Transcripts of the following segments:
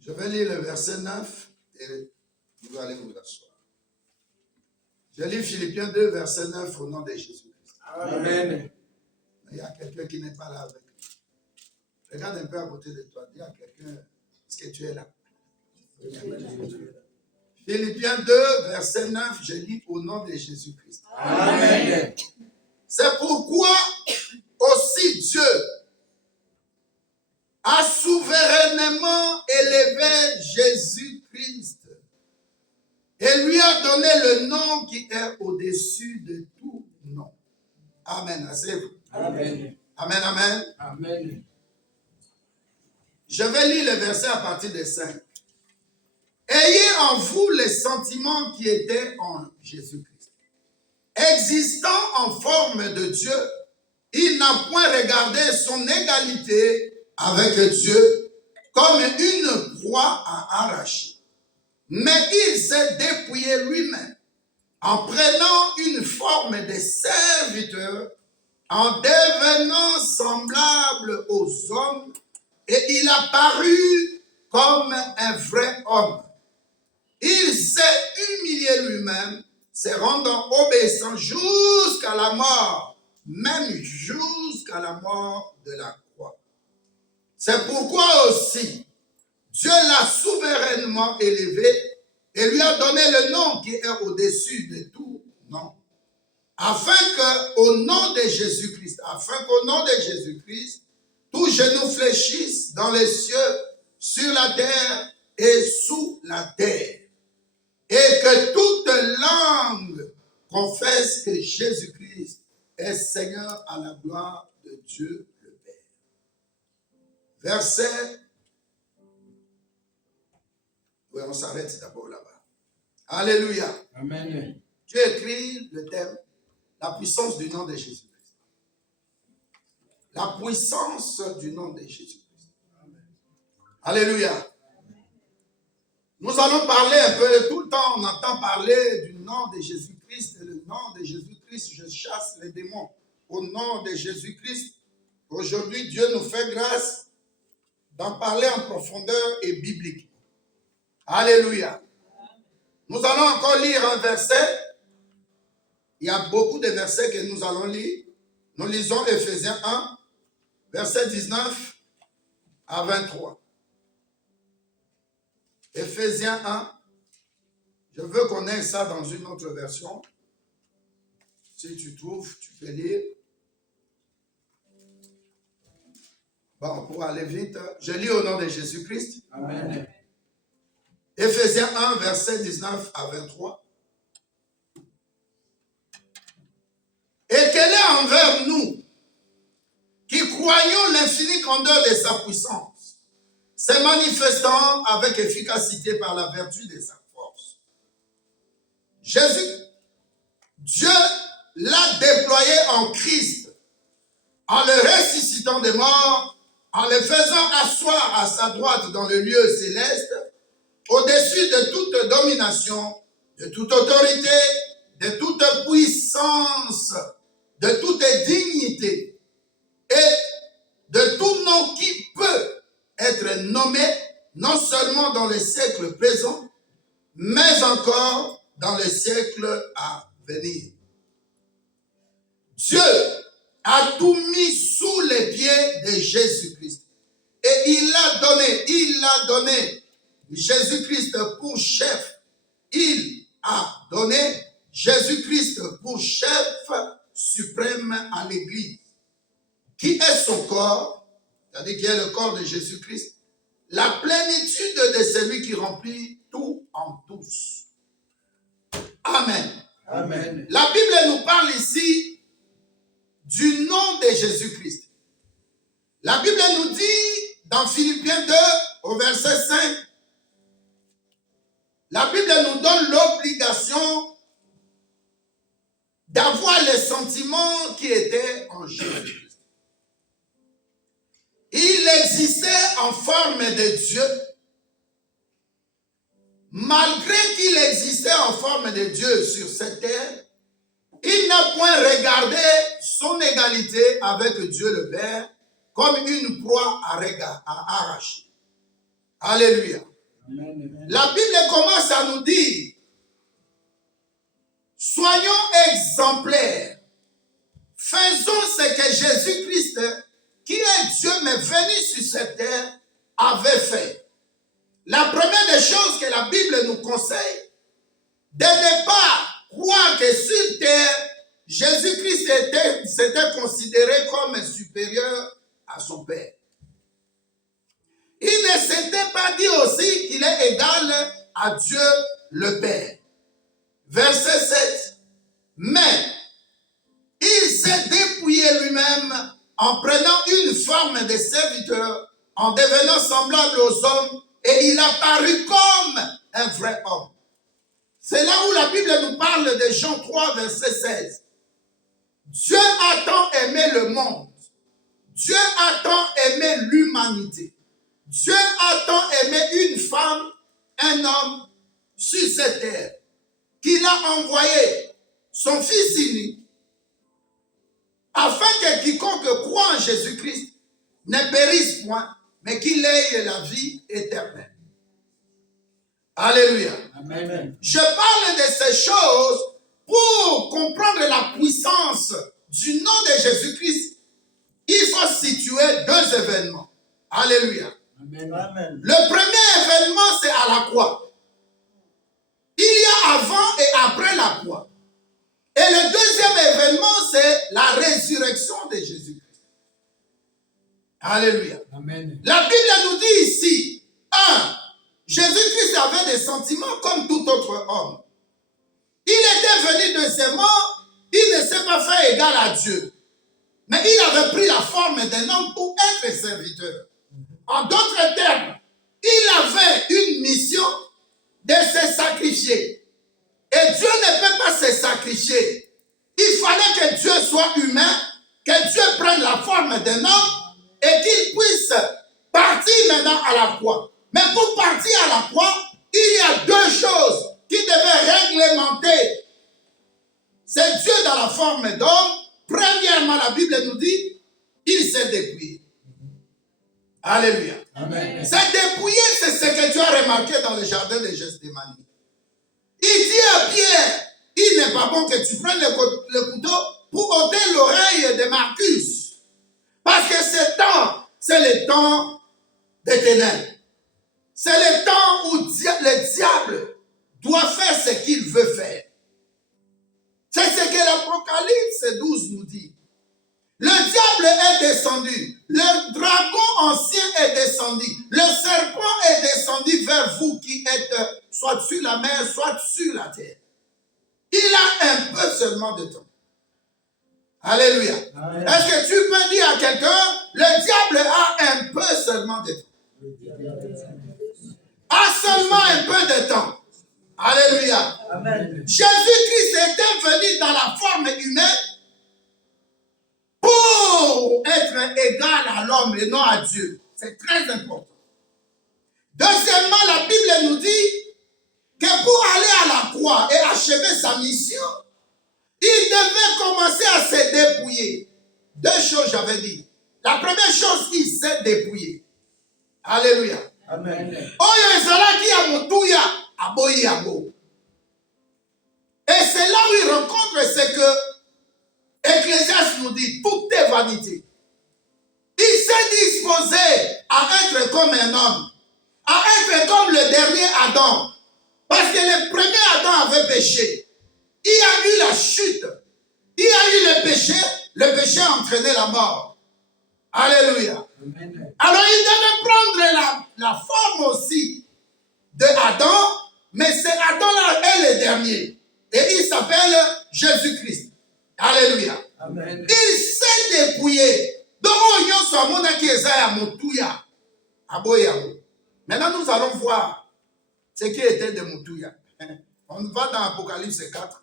Je vais lire le verset 9 et vous allez vous asseoir. Je lis Philippiens 2, verset 9 au nom de Jésus-Christ. Amen. Il y a quelqu'un qui n'est pas là avec nous. Regarde un peu à côté de toi. Dis à quelqu'un, est-ce que tu es là? Philippiens 2, verset 9, je lis au nom de Jésus-Christ. Amen. C'est pourquoi aussi Dieu a souverainement élevé Jésus-Christ et lui a donné le nom qui est au-dessus de tout nom. Amen. Asseyez-vous. Amen. Amen, amen. Amen. Je vais lire le verset à partir de 5. Ayez en vous les sentiments qui étaient en Jésus-Christ. Existant en forme de Dieu, il n'a point regardé son égalité avec Dieu comme une proie à arracher. Mais il s'est dépouillé lui-même en prenant une forme de serviteur, en devenant semblable aux hommes, et il a paru comme un vrai homme. Il s'est humilié lui-même, se rendant obéissant jusqu'à la mort, même jusqu'à la mort de la croix. C'est pourquoi aussi Dieu l'a souverainement élevé et lui a donné le nom qui est au-dessus de tout nom. Afin qu'au nom de Jésus-Christ, tout genou fléchisse dans les cieux, sur la terre et sous la terre. Et que toute langue confesse que Jésus-Christ est Seigneur à la gloire de Dieu le Père. Verset. Oui, on s'arrête d'abord là-bas. Alléluia. Amen. Dieu écrit le thème, la puissance du nom de Jésus-Christ. La puissance du nom de Jésus-Christ. Alléluia. Nous allons parler un peu, tout le temps on entend parler du nom de Jésus-Christ, et le nom de Jésus-Christ, je chasse les démons. Au nom de Jésus-Christ, aujourd'hui Dieu nous fait grâce d'en parler en profondeur et biblique. Alléluia. Nous allons encore lire un verset. Il y a beaucoup de versets que nous allons lire. Nous lisons Ephésiens 1, verset 19 à 23. Ephésiens 1, je veux qu'on ait ça dans une autre version. Si tu trouves, tu peux lire. Bon, pour aller vite, je lis au nom de Jésus-Christ. Amen. Ephésiens 1, verset 19 à 23. Et qu'elle est envers nous, qui croyons l'infinie grandeur de sa puissance, se manifestant avec efficacité par la vertu de sa force. Jésus, Dieu l'a déployé en Christ, en le ressuscitant des morts, en le faisant asseoir à sa droite dans le lieu céleste, au-dessus de toute domination, de toute autorité, de toute puissance, de toute dignité et de tout nom qui peut être nommé non seulement dans le siècle présent, mais encore dans le siècle à venir. Dieu a tout mis sous les pieds de Jésus-Christ. Et il a donné Jésus-Christ pour chef. Il a donné Jésus-Christ pour chef suprême à l'Église, qui est son corps, c'est-à-dire qui est le corps de Jésus-Christ, la plénitude de celui qui remplit tout en tous. Amen. Amen. La Bible nous parle ici du nom de Jésus-Christ. La Bible nous dit dans Philippiens 2 au verset 5, la Bible nous donne l'obligation d'avoir les sentiments qui étaient en Jésus-Christ. Il existait en forme de Dieu. Malgré qu'il existait en forme de Dieu sur cette terre, il n'a point regardé son égalité avec Dieu le Père comme une proie à arracher. Alléluia. Amen. La Bible commence à nous dire, soyons exemplaires. Faisons ce que Jésus-Christ, qui est Dieu, mais venu sur cette terre, avait fait. La première des choses que la Bible nous conseille, de ne pas croire que sur terre, Jésus-Christ s'était considéré comme supérieur à son Père. Il ne s'était pas dit aussi qu'il est égal à Dieu le Père. Verset 7. Mais il s'est dépouillé lui-même en prenant une forme de serviteur, en devenant semblable aux hommes, et il a paru comme un vrai homme. C'est là où la Bible nous parle de Jean 3, verset 16. Dieu a tant aimé le monde. Dieu a tant aimé l'humanité. Dieu a tant aimé une femme, un homme sur cette terre, qu'il a envoyé son Fils unique, afin que quiconque croit en Jésus-Christ ne périsse point, mais qu'il ait la vie éternelle. Alléluia. Amen. Je parle de ces choses pour comprendre la puissance du nom de Jésus-Christ. Il faut situer deux événements. Alléluia. Amen. Le premier événement, c'est à la croix. Il y a avant et après la croix. Et le deuxième événement, c'est la résurrection de Jésus-Christ. Alléluia. Amen. La Bible nous dit ici, Jésus-Christ avait des sentiments comme tout autre homme. Il était venu deuxièmement, il ne s'est pas fait égal à Dieu. Mais il avait pris la forme d'un homme pour être serviteur. En d'autres termes, il avait une mission de se sacrifier. Et Dieu ne peut pas se sacrifier. Il fallait que Dieu soit humain, que Dieu prenne la forme d'un homme et qu'il puisse partir maintenant à la croix. Mais pour partir à la croix, il y a deux choses qui devaient réglementer. C'est Dieu dans la forme d'homme. Premièrement, la Bible nous dit, il s'est dépouillé. Alléluia. Amen. S'est dépouillé, c'est ce que tu as remarqué dans le jardin de Gethsémani. Il dit à Pierre, il n'est pas bon que tu prennes le couteau pour ôter l'oreille de Marcus. Parce que ce temps, c'est le temps des ténèbres. C'est le temps où le diable doit faire ce qu'il veut faire. C'est ce que l'Apocalypse 12 nous dit. Le diable est descendu. Le dragon ancien est descendu. Le serpent est descendu vers vous qui êtes soit sur la mer, soit sur la terre. Il a un peu seulement de temps. Alléluia. Amen. Est-ce que tu peux dire à quelqu'un, le diable a un peu seulement de temps? A seulement un peu de temps. Alléluia. Amen. Jésus-Christ était venu dans la forme humaine pour être égal à l'homme et non à Dieu. C'est très important. Deuxièmement, la Bible nous dit que pour aller à la croix et achever sa mission, il devait commencer à se dépouiller. Deux choses j'avais dit. La première chose, il s'est dépouillé. Alléluia. Amen. Oyo ezalaki ya motuya aboyi yango. Et c'est là où il rencontre ce que Ecclésiaste nous dit, tout est vanité. Il s'est disposé à être comme un homme, à être comme le dernier Adam. Parce que le premier Adam avait péché. Il y a eu la chute. Il y a eu le péché a entraîné la mort. Alléluia. Amen. Alors il devait prendre la forme aussi de Adam, mais c'est Adam-là est le dernier. Et il s'appelle Jésus-Christ. Alléluia. Amen. Il s'est dépouillé. Donc, maintenant, nous allons voir ce qui était de Moutouya. On va dans Apocalypse 4.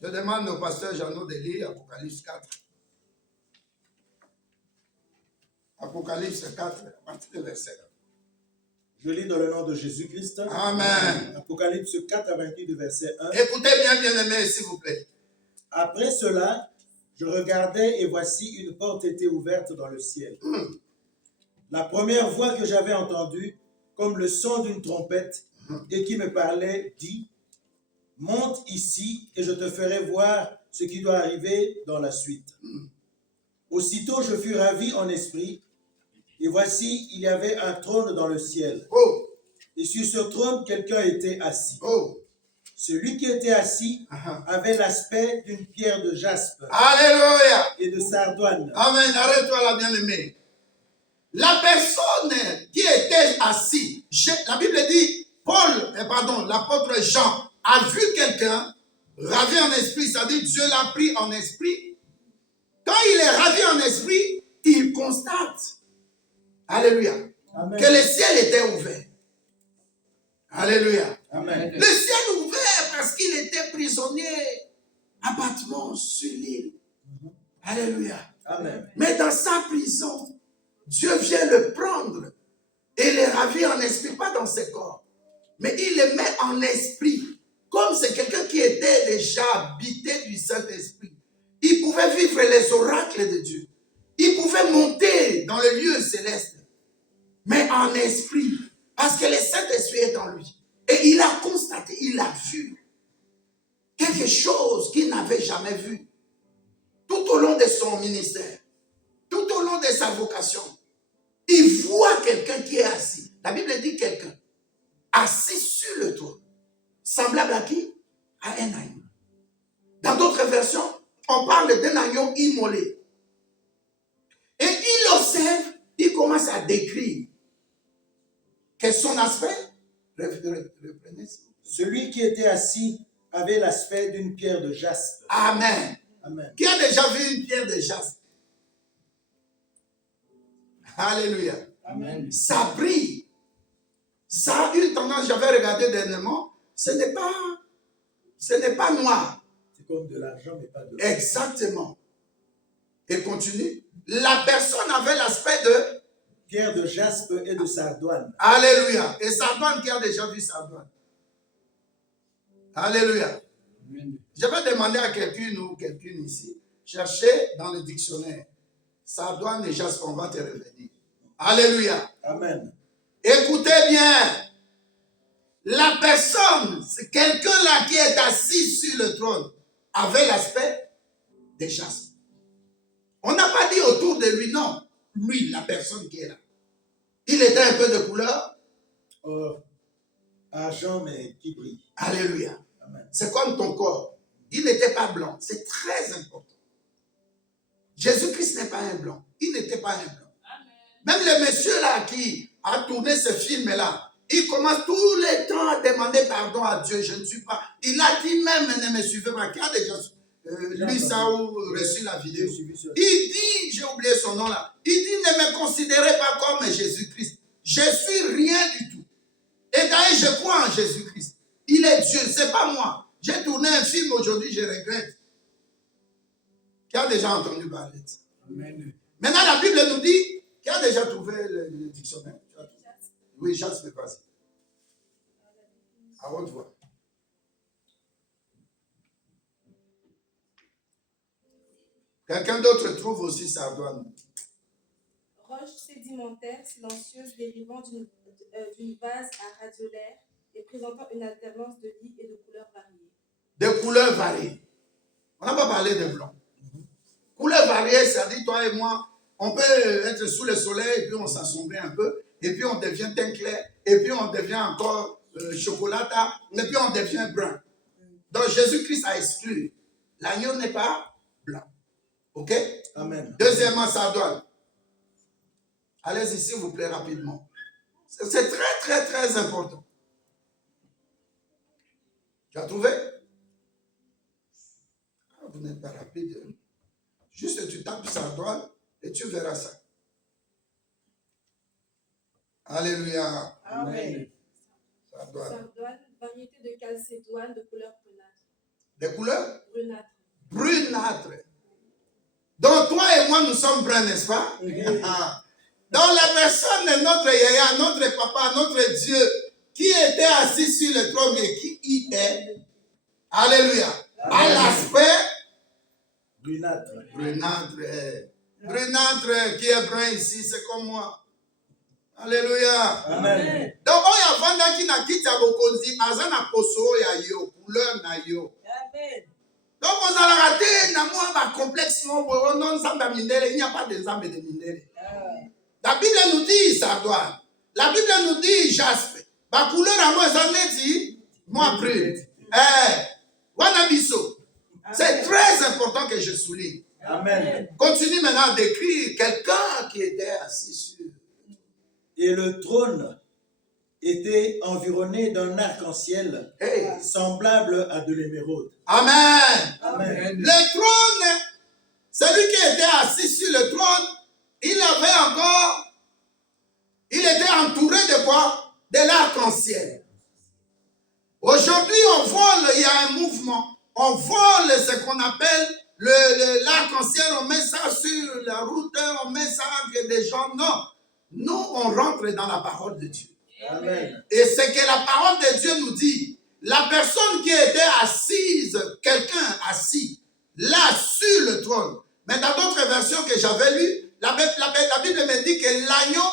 Je demande au pasteur Jeannot de lire Apocalypse 4. Apocalypse 4, à partir du verset 1. Je lis dans le nom de Jésus-Christ. Amen. Apocalypse 4 à 28 du verset 1. Écoutez bien, bien-aimés, s'il vous plaît. Après cela, je regardais et voici une porte était ouverte dans le ciel. La première voix que j'avais entendue comme le son d'une trompette et qui me parlait dit, monte ici et je te ferai voir ce qui doit arriver dans la suite. Aussitôt je fus ravi en esprit et voici il y avait un trône dans le ciel. Oh, Et sur ce trône quelqu'un était assis. oh. Celui qui était assis avait l'aspect d'une pierre de jaspe Alléluia. et de sardoine. Amen. Arrête-toi là, bien-aimé. La personne qui était assise, la Bible dit, l'apôtre Jean a vu quelqu'un ravi en esprit, c'est-à-dire Dieu l'a pris en esprit. Quand il est ravi en esprit, il constate, alléluia, Amen. que le ciel était ouvert. Alléluia. Amen. Le ciel ouvert parce qu'il était prisonnier à Patmos sur l'île. Alléluia. Amen. Mais dans sa prison, Dieu vient le prendre et le ravir en esprit, pas dans ses corps, mais il le met en esprit. Comme c'est quelqu'un qui était déjà habité du Saint-Esprit. Il pouvait vivre les oracles de Dieu. Il pouvait monter dans le lieu céleste, mais en esprit, parce que le Saint-Esprit est en lui. Et il a constaté, il a vu quelque chose qu'il n'avait jamais vu. Tout au long de son ministère, tout au long de sa vocation, il voit quelqu'un qui est assis. La Bible dit quelqu'un assis sur le trône. Semblable à qui? À un agneau. Dans d'autres versions, on parle d'un agneau immolé. Et il observe, il commence à décrire que son aspect, reprenez. Celui qui était assis avait l'aspect d'une pierre de jaspe. Amen. Amen. Qui a déjà vu une pierre de jaspe? Alléluia. Amen. Ça brille. Ça a une tendance, j'avais regardé dernièrement, ce n'est pas noir. C'est comme de l'argent, mais pas de l'or. Exactement. Et continue. La personne avait l'aspect de... Pierre de jaspe et de sardoine. Alléluia. Et Sardoine, qui a déjà vu Sardoine? Alléluia. Amen. Je vais demander à quelqu'un ou quelqu'une ici, cherchez dans le dictionnaire. Sardoine et jaspe, on va te revenir. Alléluia. Amen. Écoutez bien. La personne, c'est quelqu'un là qui est assis sur le trône, avait l'aspect de jaspe. On n'a pas dit autour de lui, non. Lui, la personne qui est là. Il était un peu de couleur. Or, argent, mais qui brille. Alléluia. Amen. C'est comme ton corps. Il n'était pas blanc. C'est très important. Jésus-Christ n'est pas un blanc. Il n'était pas un blanc. Même le monsieur là qui a tourné ce film-là, il commence tous les temps à demander pardon à Dieu. Je ne suis pas. Il a dit même, ne me suivez pas. Qui a déjà lu ça ou reçu la vidéo? Il dit, j'ai oublié son nom là. Il dit, ne me considérez pas comme Jésus-Christ. Je suis rien du tout. Et d'ailleurs, je crois en Jésus-Christ. Il est Dieu, c'est pas moi. J'ai tourné un film aujourd'hui, je regrette. Qui a déjà entendu parler de ça? Amen. Maintenant, la Bible nous dit, qui a déjà trouvé le dictionnaire? Oui, Jasper, vas-y. À haute voix. Quelqu'un d'autre trouve aussi Sardoine. Roche sédimentaire silencieuse dérivant d'une vase à radiolaire et présentant une alternance de lits et de couleurs variées. De couleurs variées. On n'a pas parlé de blanc. Couleurs variées, c'est-à-dire toi et moi, on peut être sous le soleil et puis on s'assombrit un peu, et puis on devient teint clair, et puis on devient encore chocolata, et puis on devient brun. Donc Jésus-Christ a exclu. L'agneau n'est pas blanc. Ok? Amen. Deuxièmement, Sardoine. Allez-y, s'il vous plaît, rapidement. C'est très, très, très important. Tu as trouvé? Vous n'êtes pas rapide. Juste tu tapes Sardoine et tu verras ça. Alléluia. Amen. Sardoine. Sardoine, variété de calcédoine de couleur brunâtre. Des couleurs Brunâtre. brunâtres. Donc toi et moi, nous sommes bruns, n'est-ce pas? Dans la personne de notre yaya, notre papa, notre Dieu, qui était assis sur le trône et qui y est. Alléluia. À l'aspect Brunâtre. brunâtre. Brunâtre qui est brun ici, c'est comme moi. Alléluia. Amen. Donc, on y a vanda qui n'a quitté à Bokonzi, azana koso ya yo, couleur na yo. Donc, on a raté, n'a moi, ma complexe, non, zamba mindele, il n'y a pas de zambe de mindele. La Bible nous dit, ça doit. La Bible nous dit, jaspe. Ma couleur à moi, ça dit, moi, brûle. Wanabiso. C'est très important que je souligne. Amen. Continue maintenant à décrire quelqu'un qui était assis sur. Et le trône était environné d'un arc-en-ciel Hey. semblable à de l'émeraude. Amen. Amen. Le trône, celui qui était assis sur le trône, il était entouré de quoi? De l'arc-en-ciel. Aujourd'hui, on vole, il y a un mouvement. On vole ce qu'on appelle l'arc-en-ciel, on met ça sur la route, on met ça avec des gens. Non. Nous, on rentre dans la parole de Dieu. Amen. Et c'est que la parole de Dieu nous dit, la personne qui était assise, quelqu'un assis, là sur le trône. Mais dans d'autres versions que j'avais lues, la Bible me dit que l'agneau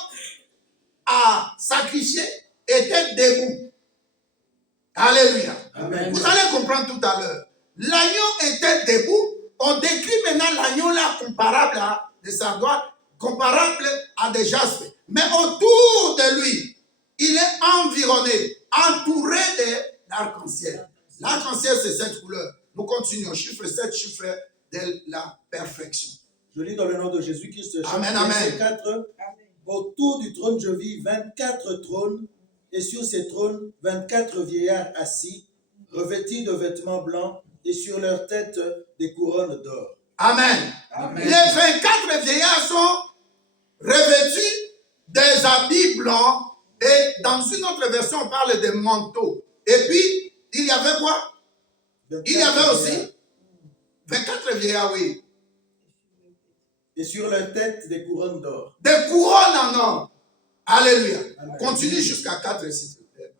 à sacrifier était debout. Alléluia. Amen. Vous allez comprendre tout à l'heure. L'agneau était debout. On décrit maintenant l'agneau là comparable à des sardoines, comparable à des jaspes. Mais autour de lui, il est environné, entouré d'arc-en-ciel. L'arc-en-ciel, c'est cette couleur. Nous continuons. Chiffre 7, chiffre de la perfection. Je lis dans le nom de Jésus-Christ. Amen, Verset amen. 4. Autour du trône, je vis 24 trônes, et sur ces trônes, 24 vieillards assis, revêtis de vêtements blancs, et sur leurs têtes, des couronnes d'or. Amen. Amen. Les 24 vieillards sont revêtus des habits blancs, et dans une autre version, on parle de manteaux. Et puis, il y avait quoi? Il y avait aussi 24 vieillards, oui. Et sur leurs têtes, des couronnes d'or. Des couronnes en or. Alléluia. Amen. Continue jusqu'à 4, s'il te plaît.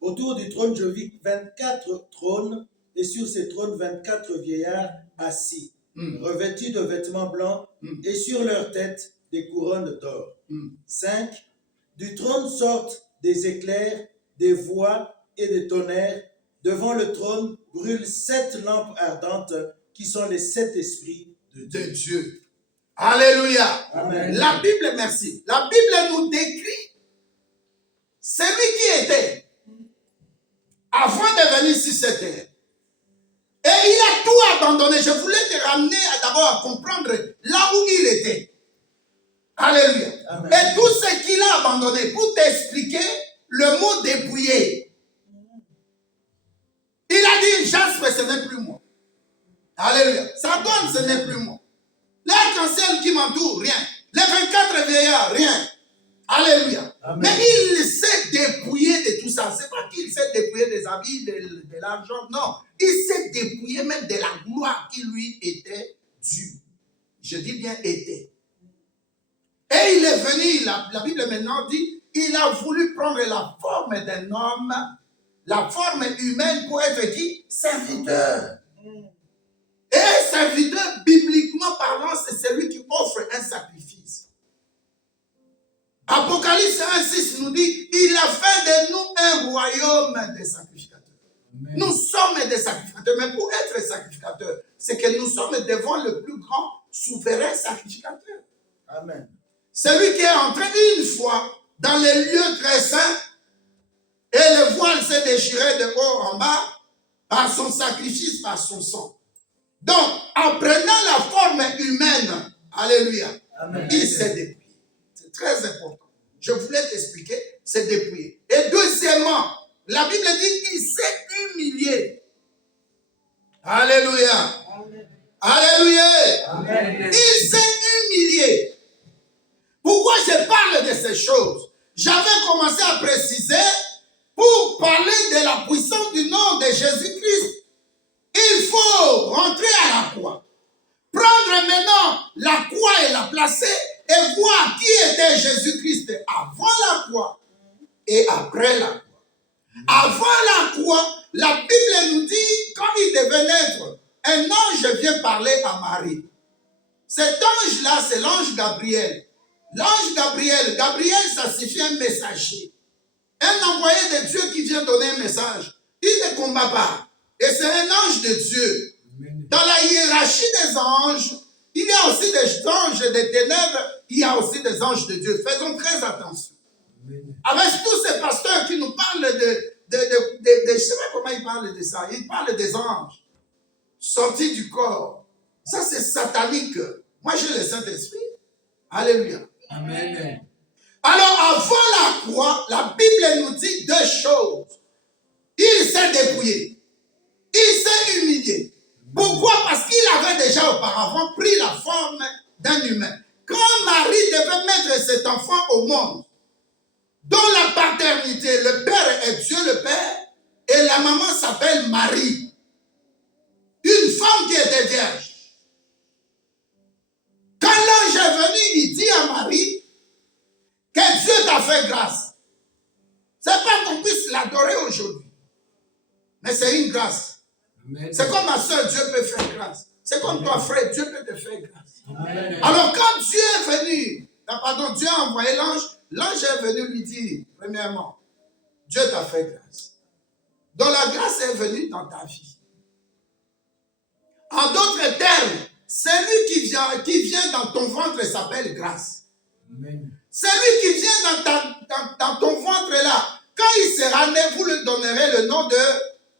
Autour du trône, je vis 24 trônes, et sur ces trônes, 24 vieillards assis, revêtis de vêtements blancs, et sur leurs têtes, des couronnes d'or. 5. Du trône sortent des éclairs, des voix et des tonnerres. Devant le trône brûlent 7 lampes ardentes, qui sont les 7 esprits de De Dieu. Dieu. Alléluia. Amen. La Bible, merci. La Bible nous décrit celui qui était avant de venir sur cette terre. Et il a tout abandonné. Je voulais te ramener d'abord à comprendre là où il était. Alléluia. Amen. Et tout ce qu'il a abandonné pour t'expliquer le mot dépouillé. Il a dit, Jasper, ce n'est plus moi. Alléluia. Satan, ce n'est plus moi. L'arc-en-ciel qui m'entoure, rien. Les 24 vieillards, rien. Alléluia. Amen. Mais il s'est dépouillé de tout ça. C'est pas qu'il s'est dépouillé des habits, de l'argent. Non. Il s'est dépouillé même de la gloire qui lui était due. Je dis bien était. Et il est venu, la Bible maintenant dit, il a voulu prendre la forme d'un homme, la forme humaine pour être qui? Serviteur. Et serviteur, bibliquement parlant, c'est celui qui offre un sacrifice. Apocalypse 1,6 nous dit, il a fait de nous un royaume de sacrificateurs. Amen. Nous sommes des sacrificateurs, mais pour être sacrificateurs, c'est que nous sommes devant le plus grand souverain sacrificateur. Amen. Celui qui est entré une fois dans les lieux très saints et le voile s'est déchiré de haut en bas par son sacrifice, par son sang. Donc, en prenant la forme humaine, alléluia, Amen. il s'est dépouillé. C'est très important. Je voulais t'expliquer, c'est dépouillé. Et deuxièmement, la Bible dit qu'il s'est humilié. Alléluia. Amen. Alléluia. Amen. Il s'est humilié. Pourquoi je parle de ces choses? J'avais commencé à préciser pour parler de la puissance du nom de Jésus-Christ. Il faut rentrer à la croix. Prendre maintenant la croix et la placer et voir qui était Jésus-Christ avant la croix et après la croix. Avant la croix, la Bible nous dit, quand il devait naître, un ange vient parler à Marie. Cet ange-là, c'est l'ange Gabriel. L'ange Gabriel, Gabriel, ça signifie un messager. Un envoyé de Dieu qui vient donner un message. Il ne combat pas. Et c'est un ange de Dieu. Dans la hiérarchie des anges, il y a aussi des anges des ténèbres, il y a aussi des anges de Dieu. Faisons très attention. Avec tous ces pasteurs qui nous parlent je ne sais pas comment ils parlent de ça. Ils parlent des anges sortis du corps. Ça, c'est satanique. Moi, j'ai le Saint-Esprit. Alléluia. Amen. Alors, avant la croix, la Bible nous dit deux choses. Il s'est dépouillé. Il s'est humilié. Pourquoi? Parce qu'il avait déjà auparavant pris la forme d'un humain. Quand Marie devait mettre cet enfant au monde, dont la paternité, le père est Dieu le Père, et la maman s'appelle Marie. Une femme qui était vierge. Quand l'ange est venu, il dit à Marie que Dieu t'a fait grâce. C'est pas qu'on puisse l'adorer aujourd'hui, mais c'est une grâce. Amen. C'est comme ma soeur, Dieu peut faire grâce. C'est comme toi, frère, Dieu peut te faire grâce. Amen. Alors quand Dieu est venu, Dieu a envoyé l'ange, l'ange est venu lui dire, premièrement, Dieu t'a fait grâce. Donc la grâce est venue dans ta vie. En d'autres termes, celui qui vient dans ton ventre s'appelle grâce. Amen. Celui qui vient dans ton ventre là, quand il sera né, vous lui donnerez le nom de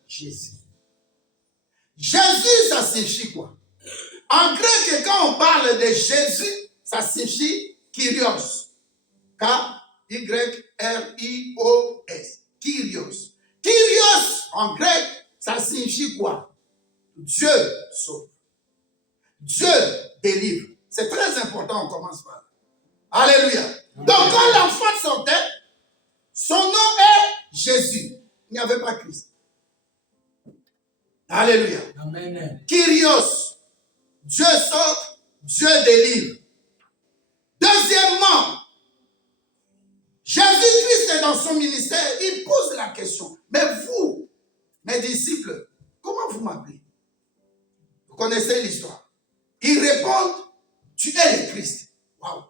Jésus. Jésus, ça signifie quoi? En grec, quand on parle de Jésus, ça signifie Kyrios. K-Y-R-I-O-S. Kyrios. Kyrios, en grec, ça signifie quoi? Dieu sauve. Dieu délivre. C'est très important, on commence par là. Alléluia. Donc, quand l'enfant sortait, son nom est Jésus. Il n'y avait pas Christ. Alléluia. Amen. Kyrios. Dieu sauve, Dieu délivre. Deuxièmement, Jésus-Christ est dans son ministère, il pose la question. Mais vous, mes disciples, comment vous m'appelez? Vous connaissez l'histoire. Ils répondent, tu es le Christ. Waouh.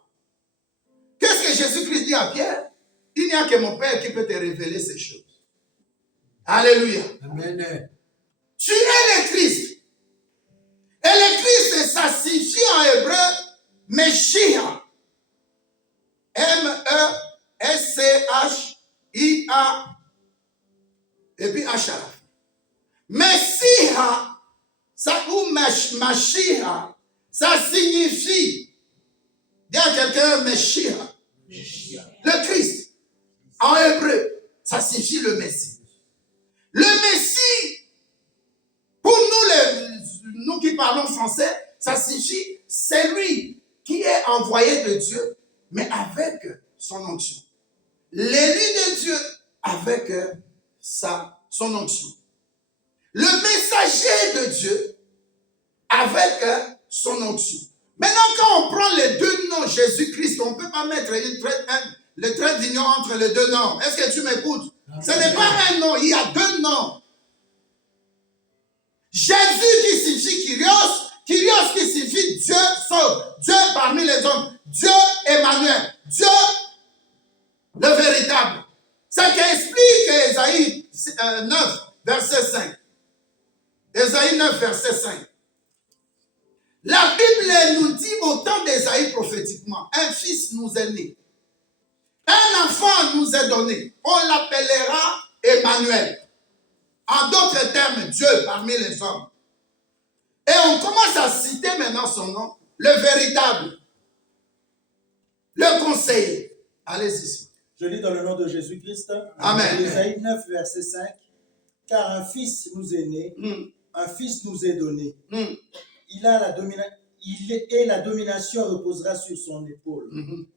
Qu'est-ce que Jésus-Christ dit à Pierre? Il n'y a que mon Père qui peut te révéler ces choses. Alléluia. Amen. Tu es le Christ. Et le Christ, ça signifie en hébreu, Meshiach. M-E-S-C-H-I-A. Et puis H à la fin. Messia, ça, ou Mashiach, ça signifie, dis à quelqu'un, Meshiach. Le Christ, en hébreu, ça signifie le Messie. Le Messie, pour nous qui parlons français, ça signifie celui qui est envoyé de Dieu, mais avec son onction. L'élu de Dieu avec son onction. Le messager de Dieu avec son onction. Maintenant, quand on prend les deux noms Jésus-Christ, on ne peut pas mettre le trait d'union entre les deux noms. Est-ce que tu m'écoutes? Ce n'est pas un nom, il y a deux noms. Jésus qui signifie Kyrios, Kyrios qui signifie Dieu sauve, Dieu parmi les hommes, Dieu Emmanuel, Dieu le véritable. C'est ce qu'explique Ésaïe 9, verset 5. Ésaïe 9, verset 5. La Bible nous dit au temps d'Ésaïe prophétiquement, un fils nous est né, un enfant nous est donné, on l'appellera Emmanuel. En d'autres termes, Dieu parmi les hommes. Et on commence à citer maintenant son nom, le véritable, le conseiller. Allez-y. Je lis dans le nom de Jésus-Christ. Amen. Ésaïe 9, verset 5. Car un fils nous est né, un fils nous est donné. Il est la domination reposera sur son épaule.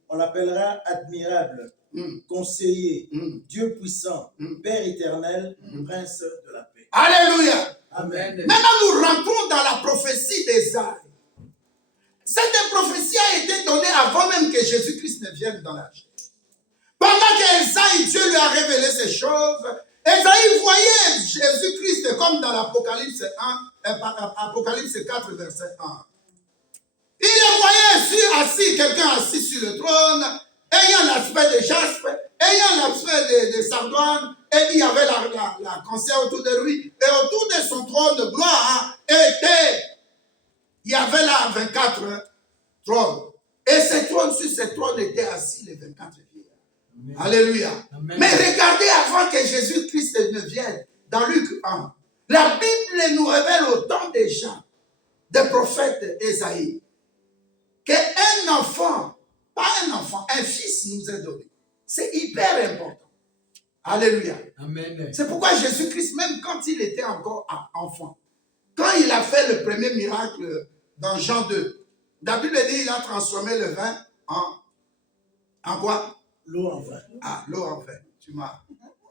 On l'appellera admirable, conseiller, Dieu puissant, Père éternel, prince de la paix. Alléluia. Amen. Maintenant, nous rentrons dans la prophétie d'Ésaïe. Cette prophétie a été donnée avant même que Jésus-Christ ne vienne dans la chair. Pendant qu'Ésaïe, Dieu lui a révélé ces choses, Ésaïe voyait Jésus-Christ comme dans l'Apocalypse 4, verset 1. Il le voyait Jésus assis, quelqu'un assis sur le trône, ayant l'aspect de jaspe, ayant l'aspect de sardoine, et il y avait la concert autour de lui, et autour de son trône de gloire il y avait là 24 trônes. Et ces trônes, sur ces trônes étaient assis les 24 vieillards. Alléluia. Amen. Mais regardez avant que Jésus-Christ ne vienne, dans Luc 1, la Bible nous révèle au temps déjà des prophètes Ésaïe, qu'un enfant, pas un enfant, un fils nous est donné. C'est hyper important. Alléluia. Amen. C'est pourquoi Jésus-Christ, même quand il était encore enfant, quand il a fait le premier miracle dans Jean 2, la Bible dit qu'il a transformé le vin en quoi? L'eau en vin. Ah, l'eau en vin. Tu m'as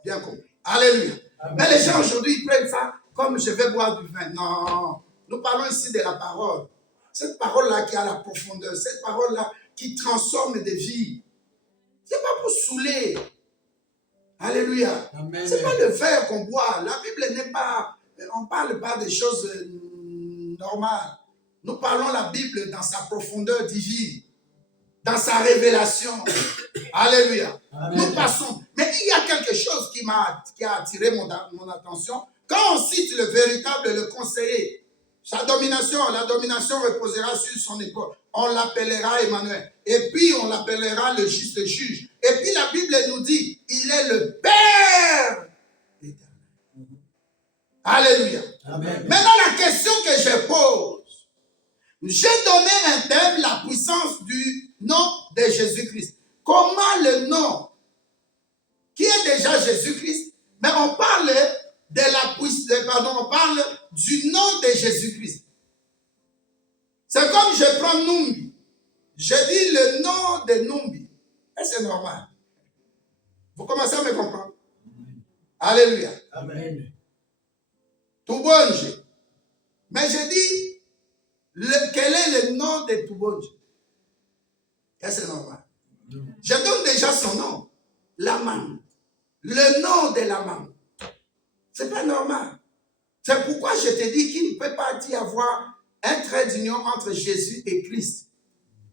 bien compris. Alléluia. Amen. Mais les gens aujourd'hui, ils prennent ça comme je vais boire du vin. Non, nous parlons ici de la parole. Cette parole-là qui a la profondeur, cette parole-là qui transforme des vies. Ce n'est pas pour saouler. Alléluia. Amen. Ce n'est pas le verre qu'on boit. La Bible n'est pas... On ne parle pas des choses normales. Nous parlons la Bible dans sa profondeur divine, dans sa révélation. Alléluia. Amen. Nous passons. Mais il y a quelque chose qui a attiré mon attention. Quand on cite le véritable, le conseiller, la domination reposera sur son épaule. On l'appellera Emmanuel. Et puis on l'appellera le juste juge. Et puis la Bible nous dit, il est le Père éternel. Alléluia. Amen. Maintenant la question que je pose, j'ai donné un thème, la puissance du nom de Jésus-Christ. Comment le nom, qui est déjà Jésus-Christ, mais on parle de la puissance, on parle du nom de Jésus-Christ. C'est comme je prends Numbi. Je dis le nom de Numbi. Et c'est normal. Vous commencez à me comprendre? Alléluia. Amen. Toubonge. Mais je dis, quel est le nom de Toubonge? Et c'est normal. Je donne déjà son nom. Laman. Le nom de Laman. C'est pas normal. C'est pourquoi je te dis qu'il ne peut pas y avoir un trait d'union entre Jésus et Christ.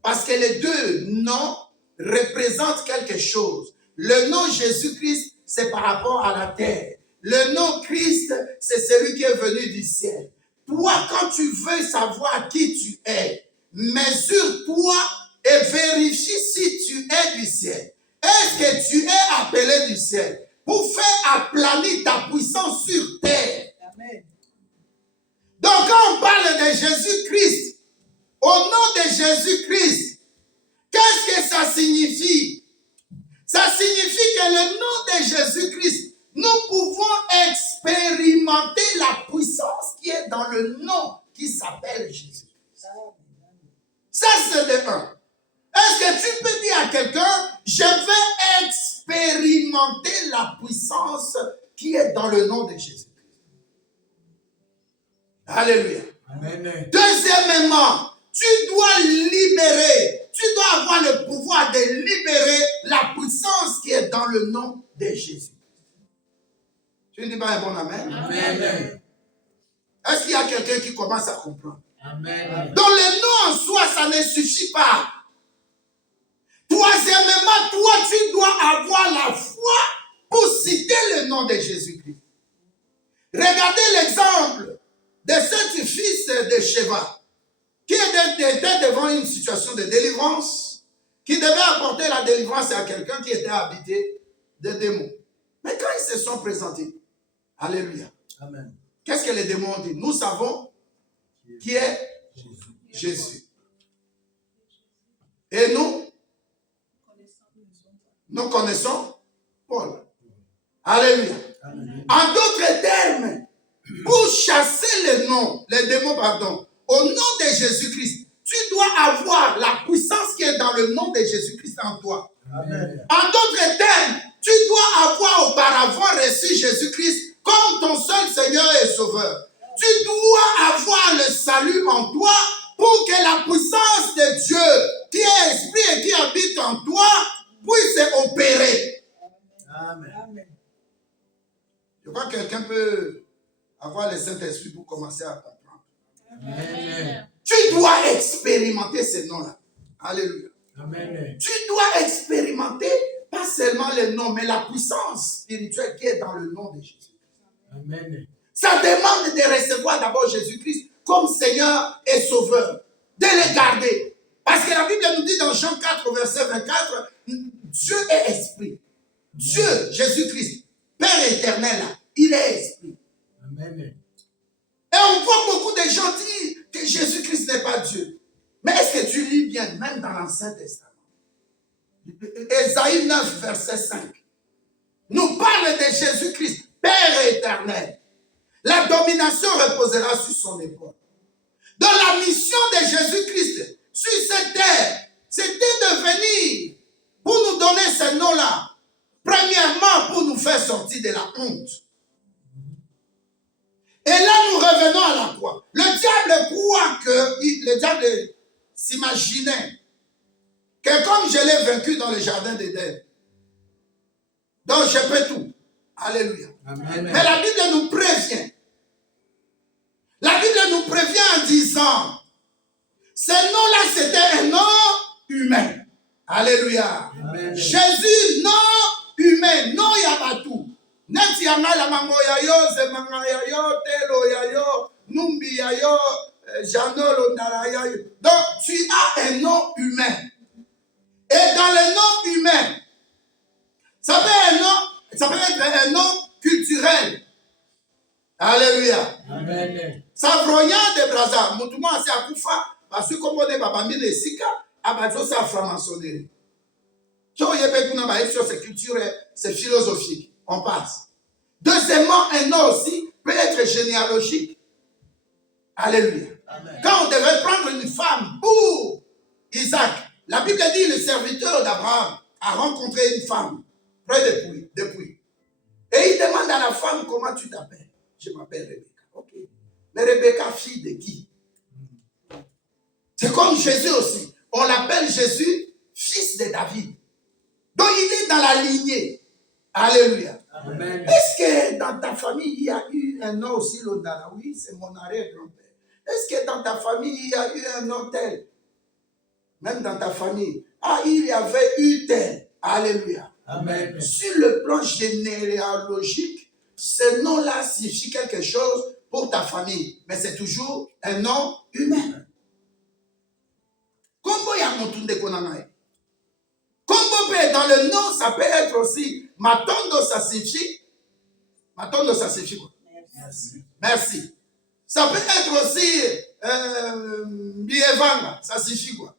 Parce que les deux noms représentent quelque chose. Le nom Jésus-Christ, c'est par rapport à la terre. Le nom Christ, c'est celui qui est venu du ciel. Toi, quand tu veux savoir qui tu es, mesure-toi et vérifie si tu es du ciel. Est-ce que tu es appelé du ciel pour faire aplanir ta puissance sur terre? Amen. Donc, quand on parle de Jésus-Christ, au nom de Jésus-Christ, qu'est-ce que ça signifie? Ça signifie que le nom de Jésus-Christ, nous pouvons expérimenter la puissance qui est dans le nom qui s'appelle Jésus. Ça, c'est de un. Est-ce que tu peux dire à quelqu'un, je vais expérimenter la puissance qui est dans le nom de Jésus-Christ? Alléluia. Amen. Deuxièmement, tu dois libérer, tu dois avoir le pouvoir de libérer la puissance qui est dans le nom de Jésus. Tu ne dis pas un bon amen? Amen. Est-ce qu'il y a quelqu'un qui commence à comprendre? Amen. Donc le nom en soi, ça ne suffit pas. Troisièmement, toi, tu dois avoir la foi pour citer le nom de Jésus-Christ. Regardez l'exemple de ce fils de Sheba, qui était devant une situation de délivrance, qui devait apporter la délivrance à quelqu'un qui était habité de démons. Mais quand ils se sont présentés, alléluia, Amen. qu'est-ce que les démons ont dit? Nous savons qui est Jésus. Et nous connaissons Paul. Alléluia. Amen. En d'autres termes, pour chasser les démons, au nom de Jésus-Christ, tu dois avoir la puissance qui est dans le nom de Jésus-Christ en toi. Amen. En d'autres termes, tu dois avoir auparavant reçu Jésus-Christ comme ton seul Seigneur et Sauveur. Tu dois avoir le salut en toi pour que la puissance de Dieu, qui est esprit et qui habite en toi, puisse opérer. Amen. Amen. Je crois que quelqu'un peut avoir le Saint-Esprit pour commencer à comprendre. Amen. Tu dois expérimenter ces noms-là. Alléluia. Amen. Tu dois expérimenter pas seulement le nom, mais la puissance spirituelle qui est dans le nom de Jésus. Amen. Ça demande de recevoir d'abord Jésus-Christ comme Seigneur et Sauveur, de le garder. Parce que la Bible nous dit dans Jean 4, verset 24, Dieu est esprit. Dieu, Jésus-Christ, Père éternel, il est esprit. Amen. Et on voit beaucoup de gens dire que Jésus-Christ n'est pas Dieu. Mais est-ce que tu lis bien, même dans l'Ancien Testament? Ésaïe 9, verset 5, nous parle de Jésus-Christ, Père éternel. La domination reposera sur son épaule. Dans la mission de Jésus-Christ sur cette terre, c'était de venir pour nous donner ce nom-là. Premièrement, pour nous faire sortir de la honte. Et là, nous revenons à la croix. Le diable croit que, le diable s'imaginait que comme je l'ai vaincu dans le jardin d'Éden, donc je peux tout. Alléluia. Amen. Mais la Bible nous prévient. La Bible nous prévient en disant, ce nom-là, c'était un nom humain. Alléluia. Amen. Jésus, nom humain, non yabatou. Neti yangala mango yayo, zemanga yayo, telo yayo, numbi yayo, janolo nara yayo. Donc, tu as un nom humain. Et dans le nom humain, ça peut être un nom culturel. Alléluia. Amen. Savroyan de Braza, Moutouma c'est à Koufa, parce que comme on est babambi de Sika, abajo c'est à franc-maçonnerie. Tu vois, c'est culturel, c'est philosophique. On passe. Deuxièmement, un nom aussi peut être généalogique. Alléluia. Amen. Quand on devait prendre une femme pour Isaac, la Bible dit le serviteur d'Abraham a rencontré une femme près de Puy. Et il demande à la femme comment tu t'appelles. Je m'appelle Rebecca. Ok. Mais Rebecca, fille de qui? C'est comme Jésus aussi. On l'appelle Jésus, fils de David. Donc il est dans la lignée. Alléluia. Amen. Est-ce que dans ta famille, il y a eu un nom aussi, l'Odara? Oui, c'est mon arrière-grand-père. Est-ce que dans ta famille, il y a eu un nom tel? Même dans ta famille. Ah, il y avait eu tel. Alléluia. Amen. Sur le plan généalogique, ce nom-là signifie quelque chose pour ta famille. Mais c'est toujours un nom humain. Combo ya motunde konanae. Combo dans le nom, ça peut être aussi Matondo, ça signifie. Matondo, ça signifie quoi? Merci. Merci. Ça peut être aussi Bievanga, ça signifie quoi?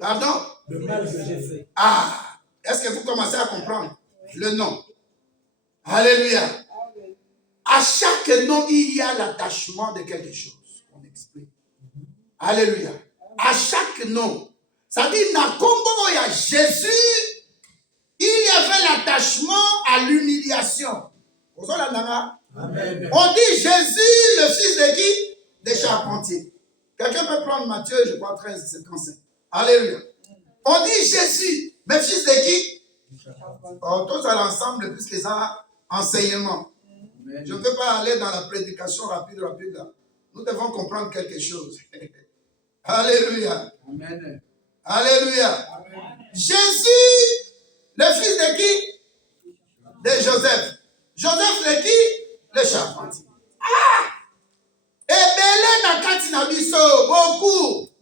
Pardon? Le mal que j'ai fait. Ah, est-ce que vous commencez à comprendre le nom? Alléluia. À chaque nom, il y a l'attachement de quelque chose. On explique. Alléluia. À chaque nom. Ça dit, na Congo, il y a Jésus, il y avait l'attachement à l'humiliation. Amen. On dit Jésus, le fils de qui? Des charpentiers. Quelqu'un peut prendre Matthieu, je crois, 13, 55. Alléluia. On dit Jésus, mais fils de qui? Oh, tous à l'ensemble, puisque ça a enseignement. Je ne veux pas aller dans la prédication rapide là. Nous devons comprendre quelque chose. Alléluia. Amen. Alléluia. Jésus, le fils de qui? De Joseph. Joseph de qui? Le charpentier. Ah! Et Belé Nakati Nabiso,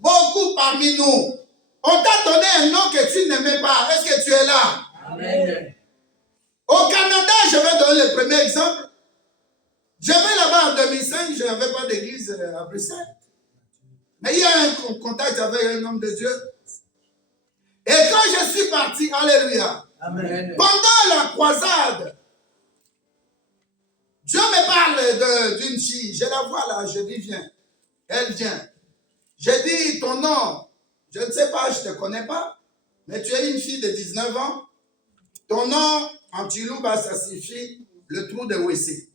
beaucoup parmi nous. On t'a donné un nom que tu n'aimais pas. Est-ce que tu es là? Amen. Au Canada, je vais donner le premier exemple. Je vais là-bas en 2005, je n'avais pas d'église à Bruxelles. Mais il y a un contact avec un homme de Dieu. Et quand je suis parti, alléluia, Amen. pendant la croisade, Dieu me parle d'une fille. Je la vois là, je dis viens. Elle vient. Je dis ton nom. Je ne sais pas, je ne te connais pas. Mais tu es une fille de 19 ans. Ton nom en Chiluba, ça signifie le trou de WC.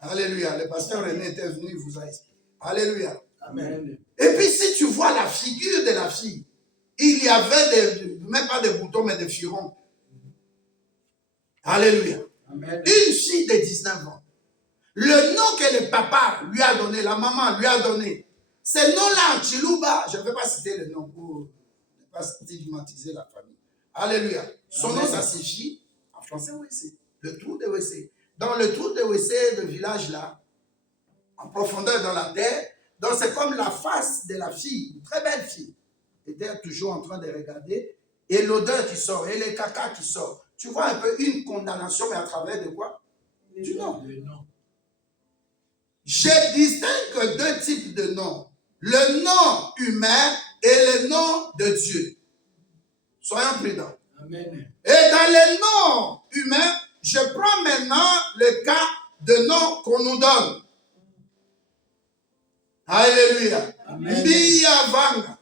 Alléluia. Le pasteur René était venu, il vous a expliqué. Alléluia. Amen. Et puis si tu vois la figure de la fille, il y avait même pas de boutons, mais des furons. Alléluia. Amen. Une fille de 19 ans. Le nom que le papa lui a donné, la maman lui a donné, Ces noms-là en Chiluba, je ne vais pas citer le nom pour ne pas stigmatiser la famille. Alléluia. Son nom, ça signifie, en français, WC. Le trou de WC. Dans le trou de WC, le village là, en profondeur dans la terre, donc c'est comme la face de la fille, une très belle fille, était toujours en train de regarder, et l'odeur qui sort, et le caca qui sort. Tu vois un peu une condamnation, mais à travers de quoi? Du nom. Je distingue deux types de noms. Le nom humain et le nom de Dieu. Soyons prudents. Amen. Et dans les noms humains, je prends maintenant le cas de noms qu'on nous donne. Alléluia. Amen. Mbiyavanga.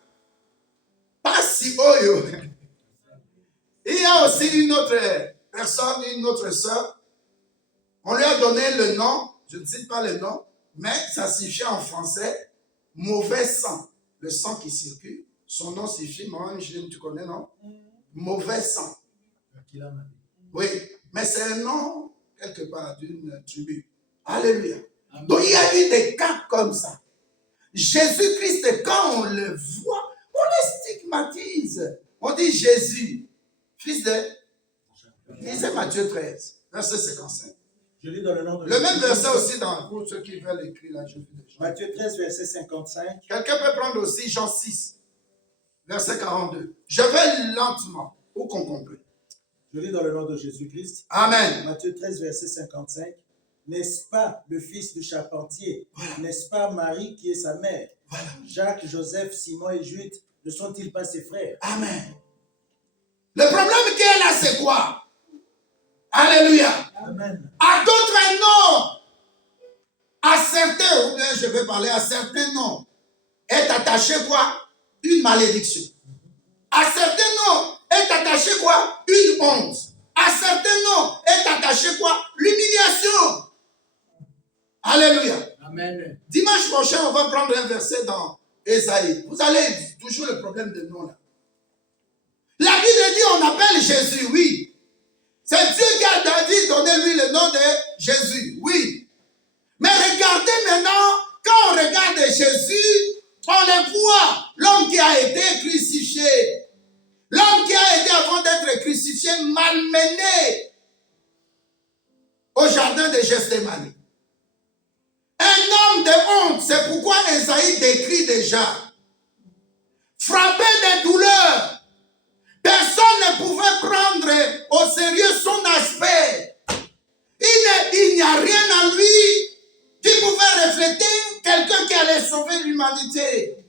Pasi Oyo. Il y a aussi une autre personne, une autre sœur. On lui a donné le nom, je ne cite pas le nom, mais ça signifie en français mauvais sang. Le sang qui circule. Son nom signifie, tu connais, non? Mauvais sang. Oui, mais c'est un nom quelque part d'une tribu. Alléluia. Amen. Donc il y a eu des cas comme ça. Jésus-Christ, quand on le voit, on le stigmatise. On dit Jésus, fils de... Lisez Matthieu 13, verset 55. Je lis dans le nom de Le même verset aussi pour ceux qui veulent écrire là. Matthieu 13, verset 55. Quelqu'un peut prendre aussi Jean 6, verset 42. Je vais lentement pour qu'on comprenne. Je lis dans le nom de Jésus-Christ. Amen. Matthieu 13, verset 55. N'est-ce pas le fils du charpentier? Voilà. N'est-ce pas Marie qui est sa mère? Voilà. Jacques, Joseph, Simon et Jude ne sont-ils pas ses frères? Amen. Le problème qui est là, c'est quoi? Alléluia. Amen. À d'autres noms, à certains, ou bien je vais parler à certains noms, est attaché quoi? Une malédiction. À certains noms est attaché quoi? Une honte. À certains noms est attaché quoi? L'humiliation. Alléluia. Amen. Dimanche prochain, on va prendre un verset dans Ésaïe. Vous allez toujours le problème de nom là. La Bible dit on appelle Jésus, oui. C'est Dieu qui a donné lui le nom de Jésus, oui. Mais regardez maintenant, quand on regarde Jésus, on le voit, l'homme qui a été crucifié. L'homme qui a été, avant d'être crucifié, malmené au jardin de Gethsémani. Un homme de honte, c'est pourquoi Ésaïe décrit déjà. Frappé des douleurs. Personne ne pouvait prendre au sérieux son aspect. Il n'y a rien en lui qui pouvait refléter quelqu'un qui allait sauver l'humanité.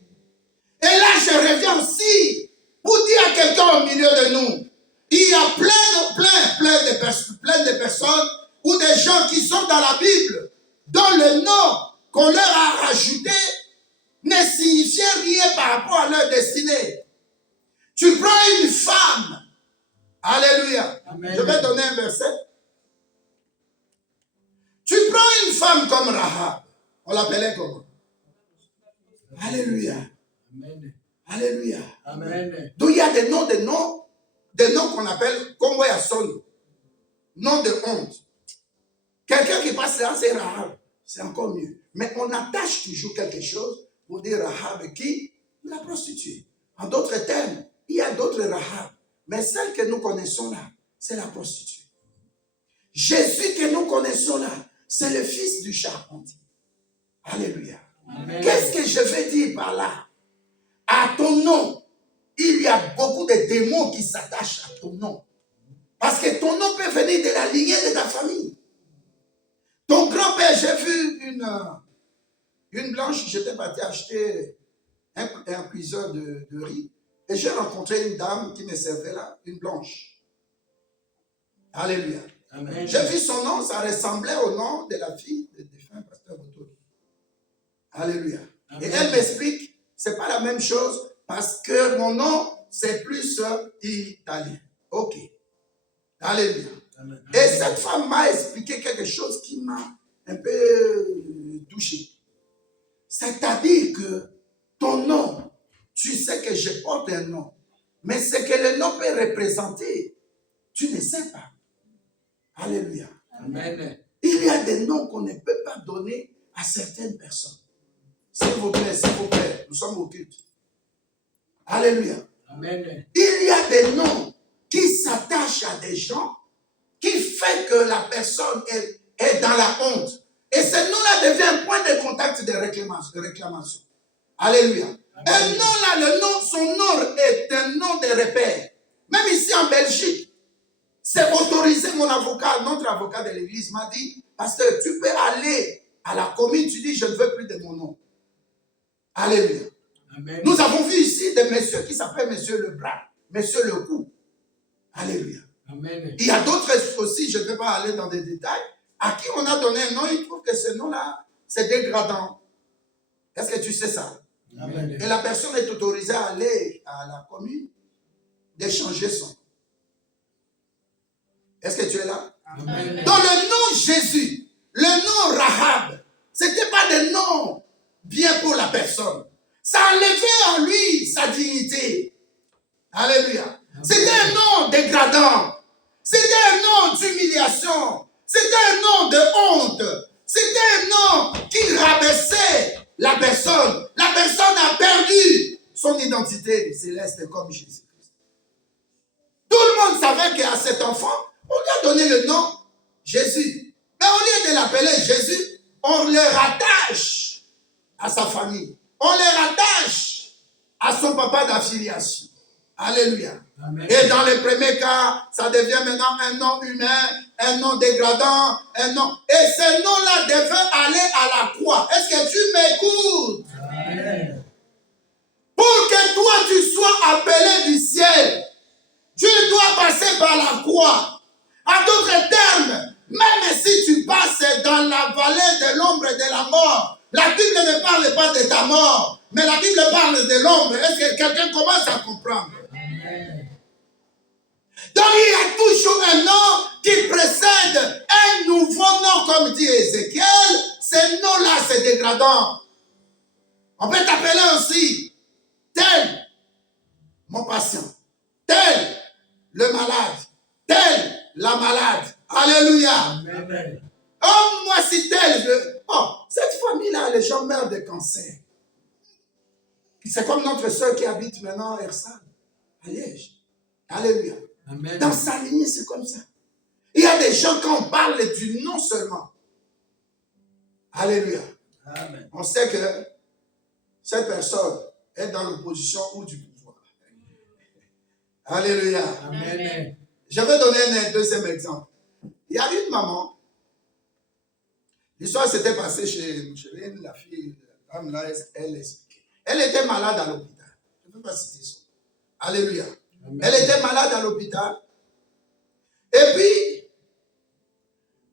Et là, je reviens aussi pour dire à quelqu'un au milieu de nous, il y a plein de personnes ou des gens qui sont dans la Bible, dont le nom qu'on leur a rajouté ne signifiait rien par rapport à leur destinée. Tu prends une femme. Alléluia. Amen. Je vais donner un verset. Tu prends une femme comme Rahab. On l'appelait comment? Alléluia. Amen. Alléluia. Amen. Donc il y a des noms qu'on appelle Congo Yason. Nom de honte. Quelqu'un qui passe là, c'est Rahab. C'est encore mieux. Mais on attache toujours quelque chose pour dire Rahab qui? La prostituée. En d'autres termes, il y a d'autres Rahab. Mais celle que nous connaissons là, c'est la prostituée. Jésus que nous connaissons là, c'est le fils du charpentier. Alléluia. Amen. Qu'est-ce que je veux dire par là? À ton nom, il y a beaucoup de démons qui s'attachent à ton nom. Parce que ton nom peut venir de la lignée de ta famille. Ton grand-père, j'ai vu une blanche, j'étais parti acheter un cuiseur de riz. Et j'ai rencontré une dame qui me servait là, une blanche. Alléluia. Amen. J'ai vu son nom, ça ressemblait au nom de la fille du défunt pasteur Botori. Alléluia. Amen. Et elle m'explique, c'est pas la même chose parce que mon nom, c'est plus italien. Ok. Alléluia. Amen. Et cette femme m'a expliqué quelque chose qui m'a un peu touché. C'est-à-dire que ton nom, tu sais que je porte un nom, mais ce que le nom peut représenter, tu ne sais pas. Alléluia. Amen. Il y a des noms qu'on ne peut pas donner à certaines personnes. S'il vous plaît, nous sommes au culte. Alléluia. Amen. Il y a des noms qui s'attachent à des gens qui fait que la personne est dans la honte. Et ce nom-là devient un point de contact de réclamation. Alléluia. Un nom-là, son nom est un nom de repère. Même ici en Belgique, c'est autorisé. Mon avocat, notre avocat de l'église m'a dit, pasteur, tu peux aller à la commune, tu dis, je ne veux plus de mon nom. Alléluia. Amen. Nous avons vu ici des messieurs qui s'appellent monsieur le bras, monsieur le cou. Alléluia. Amen. Il y a d'autres aussi, je ne vais pas aller dans des détails, à qui on a donné un nom, ils trouvent que ce nom-là, c'est dégradant. Est-ce que tu sais ça? Amen. Et la personne est autorisée à aller à la commune, d'échanger son nom. Est-ce que tu es là? Amen. Dans le nom Jésus, le nom Rahab, ce n'était pas des noms bien pour la personne. Ça enlevait en lui sa dignité. Alléluia. C'était un nom dégradant. C'était un nom d'humiliation. C'était un nom de honte. C'était un nom qui rabaissait la personne. La personne a perdu son identité céleste comme Jésus-Christ. Tout le monde savait qu'à cet enfant, on lui a donné le nom Jésus. Mais au lieu de l'appeler Jésus, on le rattache à sa famille. On le rattache à son papa d'affiliation. Alléluia. Amen. Et dans le premier cas, ça devient maintenant un nom humain, un nom dégradant, un nom. Et ce nom-là devait aller à la croix. Est-ce que tu m'écoutes? Amen. Pour que toi tu sois appelé du ciel, tu dois passer par la croix. En d'autres termes, même si tu passes dans la vallée de l'ombre de la mort, la Bible ne parle pas de ta mort, mais la Bible parle de l'ombre. Est-ce que quelqu'un commence à comprendre? Amen. Donc il y a toujours un nom qui précède un nouveau nom, comme dit Ézéchiel. Ce nom-là, c'est dégradant. On peut t'appeler aussi tel, mon patient, tel, le malade, tel, la malade. Alléluia. Amen. Oh, moi, si tel, cette famille-là, les gens meurent de cancer. C'est comme notre soeur qui habite maintenant à Ersan, à Liège. Alléluia. Amen. Dans sa lignée, c'est comme ça. Il y a des gens, quand on parle du nom seulement, alléluia, Amen. on sait que cette personne est dans l'opposition ou du pouvoir. Alléluia. Amen. Je vais donner un deuxième exemple. Il y a une maman, l'histoire s'était passée chez Micheline, la fille, la femme là, elle expliquait. Elle était malade à l'hôpital. Je ne peux pas citer ça. Alléluia. Amen. Elle était malade à l'hôpital. Et puis,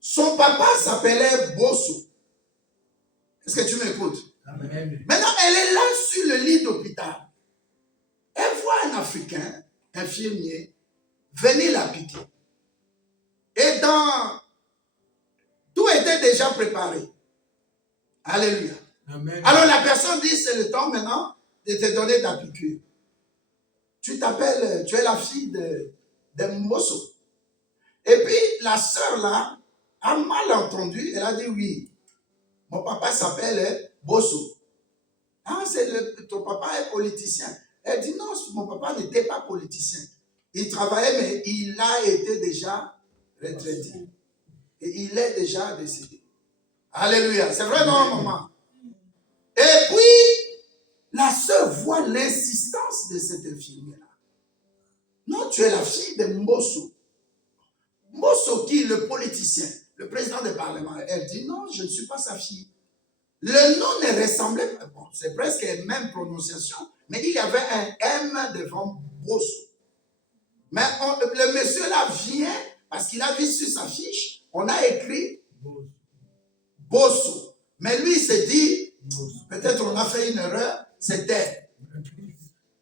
son papa s'appelait Bosso. Est-ce que tu m'écoutes? Amen. Maintenant, elle est là sur le lit d'hôpital. Elle voit un Africain, infirmier, venir la piquer. Et tout était déjà préparé. Alléluia. Amen. Alors la personne dit, c'est le temps maintenant de te donner ta piqûre. Tu es la fille de Mbosso. Et puis la sœur là a mal entendu, elle a dit oui. Mon papa s'appelle Bosso. Ah, ton papa est politicien. Elle dit non, mon papa n'était pas politicien. Il travaillait, mais il a été déjà retraité. Et il est déjà décédé. Alléluia. C'est vrai, non, maman? Et puis, la sœur voit l'insistance de cette infirmière-là. Non, tu es la fille de Mbosso. Mbosso qui, le politicien, le président du Parlement, elle dit non, je ne suis pas sa fille. Le nom ne ressemblait pas. Bon, c'est presque la même prononciation, mais il y avait un M devant Bosso. Mais le monsieur là vient, parce qu'il a vu sur sa fiche, on a écrit Bosso. Mais lui, il s'est dit, peut-être on a fait une erreur, c'était.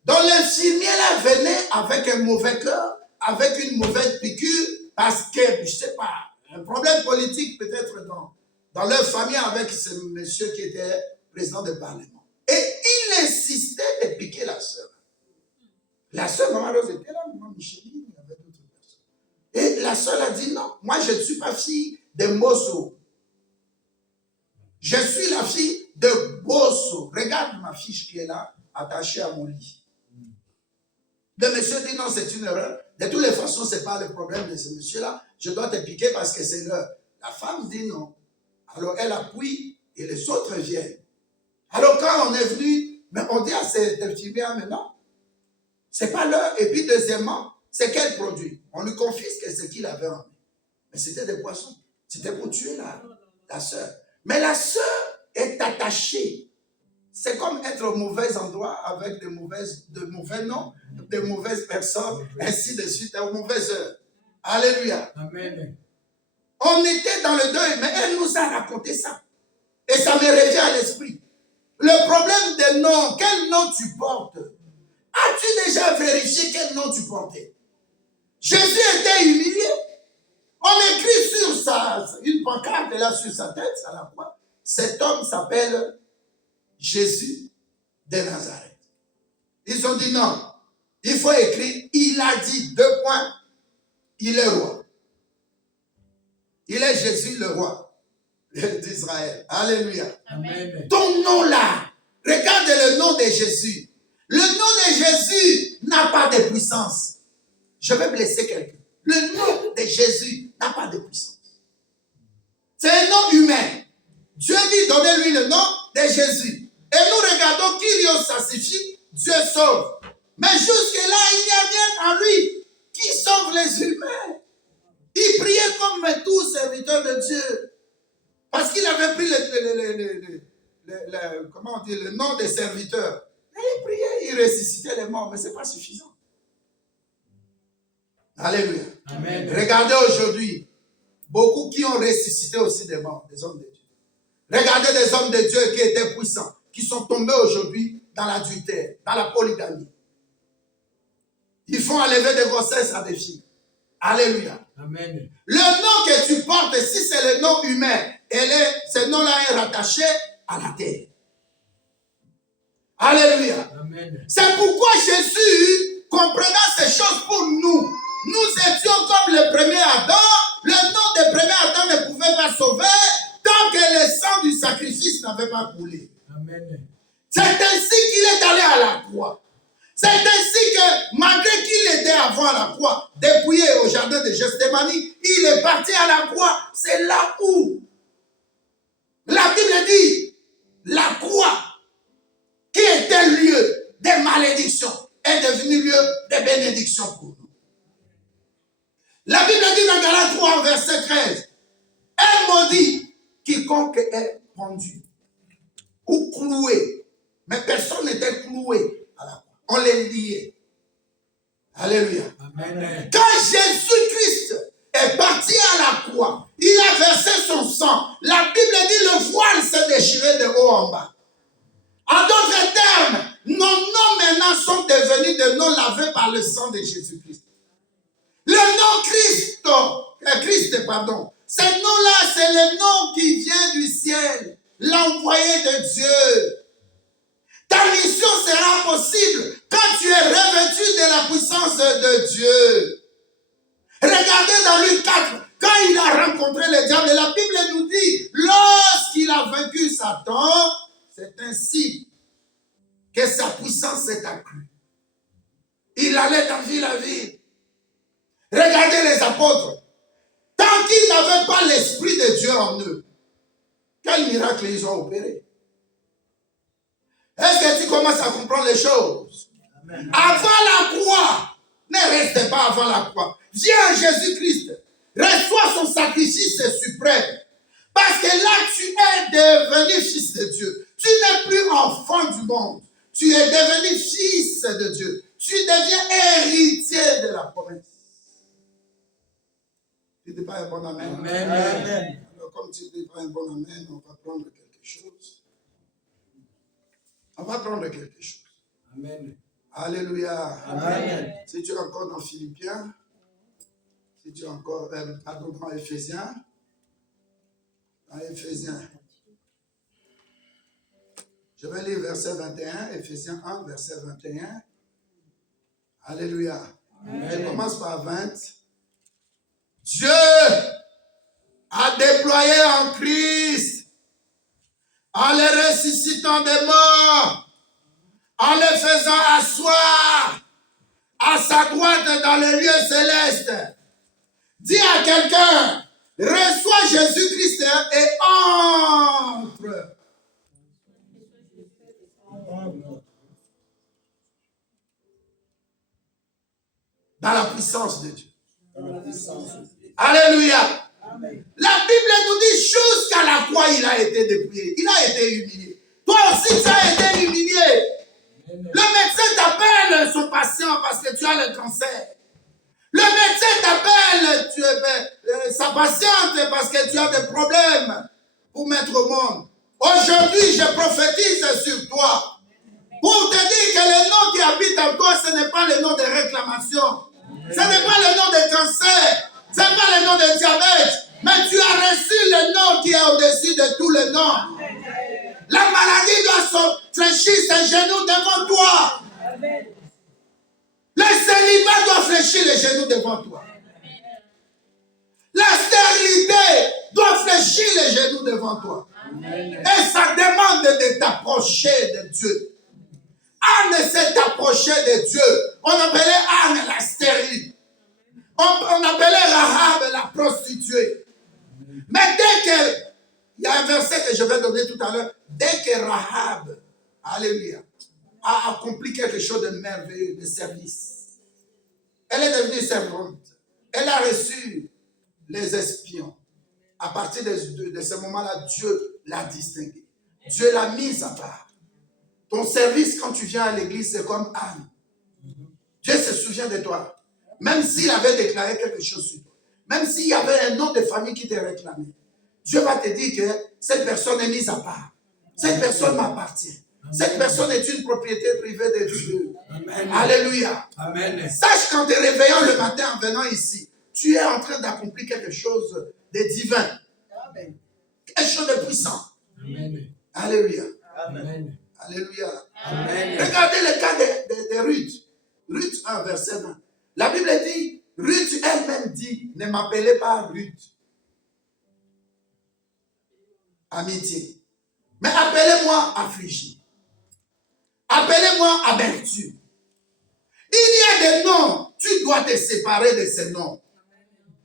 Donc l'infirmier là venait avec un mauvais cœur, avec une mauvaise piqûre, parce que, je ne sais pas, un problème politique peut-être dans leur famille avec ce monsieur qui était président du Parlement. Et il insistait de piquer la sœur. La sœur, maman Rose était là, maman Micheline, il y avait d'autres personnes. Et la sœur a dit non, moi je ne suis pas fille de Mbosso. Je suis la fille de Bosso. morceau. Regarde ma fiche qui est là, attachée à mon lit. Le monsieur dit non, c'est une erreur. De toutes les façons, ce n'est pas le problème de ce monsieur-là. Je dois te piquer parce que c'est l'heure. La femme dit non. Alors elle appuie et les autres viennent. Alors quand on est venu, mais on dit à cet infirmière, mais non, ce n'est pas l'heure. Et puis deuxièmement, c'est quel produit? On lui confisque ce qu'il avait en main. Mais c'était des poissons. C'était pour tuer la sœur. Mais la sœur est attachée. C'est comme être au mauvais endroit avec de mauvais noms, de mauvaises personnes, ainsi de suite, aux mauvaises heures. Alléluia. Amen. On était dans le deuil, mais elle nous a raconté ça. Et ça me revient à l'esprit. Le problème des noms, quel nom tu portes? As-tu déjà vérifié quel nom tu portais? Jésus était humilié. On écrit sur une pancarte là sur sa tête, à la croix. Cet homme s'appelle Jésus de Nazareth. Ils ont dit non. Il faut écrire, il a dit, 2 points, il est roi. Il est Jésus le roi d'Israël. Alléluia. Amen. Ton nom là, regarde le nom de Jésus. Le nom de Jésus n'a pas de puissance. Je vais blesser quelqu'un. Le nom de Jésus n'a pas de puissance. C'est un nom humain. Dieu dit, donnez-lui le nom de Jésus. Et nous regardons qui lui sanctifie, Dieu sauve. Mais jusque-là, il n'y a rien en lui qui sauve les humains. Il priait comme tous serviteurs de Dieu. Parce qu'il avait pris comment on dit, le nom des serviteurs. Et il priait, il ressuscitait les morts, mais ce n'est pas suffisant. Alléluia. Amen. Regardez aujourd'hui, beaucoup qui ont ressuscité aussi des morts, des hommes de Dieu. Regardez des hommes de Dieu qui étaient puissants, qui sont tombés aujourd'hui dans l'adultère, dans la polygamie. Ils font enlever des grossesses à des filles. Alléluia. Amen. Le nom que tu portes, si c'est le nom humain, ce nom-là est rattaché à la terre. Alléluia. Amen. C'est pourquoi Jésus, comprenant ces choses pour nous, nous étions comme le premier Adam. Le nom du premier Adam ne pouvait pas sauver tant que le sang du sacrifice n'avait pas coulé. Amen. C'est ainsi qu'il est allé à la croix. C'est ainsi que, malgré qu'il était avant la croix, dépouillé au jardin de Gethsémani, il est parti à la croix. C'est là où la Bible dit, la croix, qui était lieu de malédiction, est devenue lieu de bénédiction pour nous. La Bible dit dans Galates 3, verset 13, elle maudit quiconque est pendu ou cloué. Mais personne n'était cloué à la croix. On les liait. Alléluia. Amen. Quand Jésus-Christ est parti à la croix, il a versé son sang. La Bible dit le voile s'est déchiré de haut en bas. En d'autres termes, nos noms maintenant sont devenus des noms lavés par le sang de Jésus-Christ. Le nom Christ, ce nom-là, c'est le nom qui vient du ciel, l'envoyé de Dieu. Ta mission sera possible quand tu es revêtu de la puissance de Dieu. Regardez dans Luc 4, quand il a rencontré le diable, la Bible nous dit, lorsqu'il a vaincu Satan, c'est ainsi que sa puissance s'est accrue. Il allait en ville à ville. Regardez les apôtres. Tant qu'ils n'avaient pas l'Esprit de Dieu en eux, quel miracle ils ont opéré? Est-ce que tu commences à comprendre les choses? Amen. Avant la croix, ne restez pas avant la croix. Viens à Jésus-Christ. Reçois son sacrifice suprême. Parce que là, tu es devenu fils de Dieu. Tu n'es plus enfant du monde. Tu es devenu fils de Dieu. Tu deviens héritier de la promesse. Tu ne dis pas un bon amen. Amen. Amen. Alors, comme tu ne dis pas un bon amen, on va prendre quelque chose. On va prendre quelque chose. Amen. Alléluia. Amen. Si tu es encore dans Philippiens, si tu es encore dans Éphésiens, je vais lire verset 21, Éphésiens 1, verset 21. Alléluia. Amen. Je commence par 20. Dieu a déployé en Christ en les ressuscitant des morts, en les faisant asseoir à sa droite dans les lieux célestes. Dis à quelqu'un, reçois Jésus-Christ et entre dans la puissance de Dieu. Alléluia. Amen. La Bible nous dit jusqu'à la croix, il a été dépouillé. Il a été humilié. Toi aussi, tu as été humilié. Le médecin t'appelle son patient parce que tu as le cancer. Le médecin t'appelle sa patiente parce que tu as des problèmes pour mettre au monde. Aujourd'hui, je prophétise sur toi pour te dire que le nom qui habite en toi, ce n'est pas le nom de réclamation. Ce n'est pas le nom de cancer. Ce n'est pas le nom de diabète. Mais tu as reçu le nom qui est au-dessus de tous les noms. La maladie doit fléchir ses genoux devant toi. Le célibat doit fléchir les genoux devant toi. La stérilité doit fléchir les genoux devant toi. Et ça demande de t'approcher de Dieu. Anne s'est approchée de Dieu. On appelait Anne la stérile. On appelait Rahab la prostituée. Mais dès que, il y a un verset que je vais donner tout à l'heure, dès que Rahab, alléluia, a accompli quelque chose de merveilleux, de service, elle est devenue servante. Elle a reçu les espions. À partir de ce moment-là, Dieu l'a distinguée. Dieu l'a mise à part. Ton service, quand tu viens à l'église, c'est comme Anne. Dieu se souvient de toi. Même s'il avait déclaré quelque chose sur toi. Même s'il y avait un nom de famille qui te réclamait. Dieu va te dire que cette personne est mise à part. Cette personne m'appartient. Cette personne est une propriété privée de Dieu. Amen. Alléluia. Amen. Sache qu'en te réveillant le matin en venant ici, tu es en train d'accomplir quelque chose de divin. Amen. Quelque chose de puissant. Amen. Alléluia. Amen. Alléluia. Amen. Regardez le cas de Ruth. Ruth 1, verset 20. La Bible dit, Ruth elle-même dit, ne m'appelez pas Ruth. Amitié. Mais appelez-moi affligée. Appelez-moi amertume. Il y a des noms, tu dois te séparer de ces noms.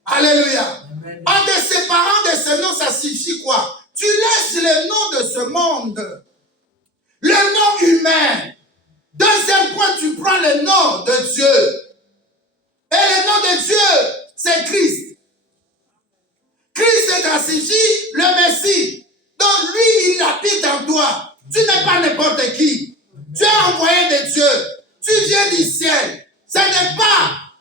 Alléluia. Amen. En te séparant de ces noms, ça signifie quoi? Tu laisses le nom de ce monde. Le nom humain. Deuxième point, tu prends le nom de Dieu. Et le nom de Dieu, c'est Christ. Christ est classifié le Messie. Donc lui, il habite en toi. Tu n'es pas n'importe qui. Tu es envoyé de Dieu. Tu viens du ciel. Ce n'est pas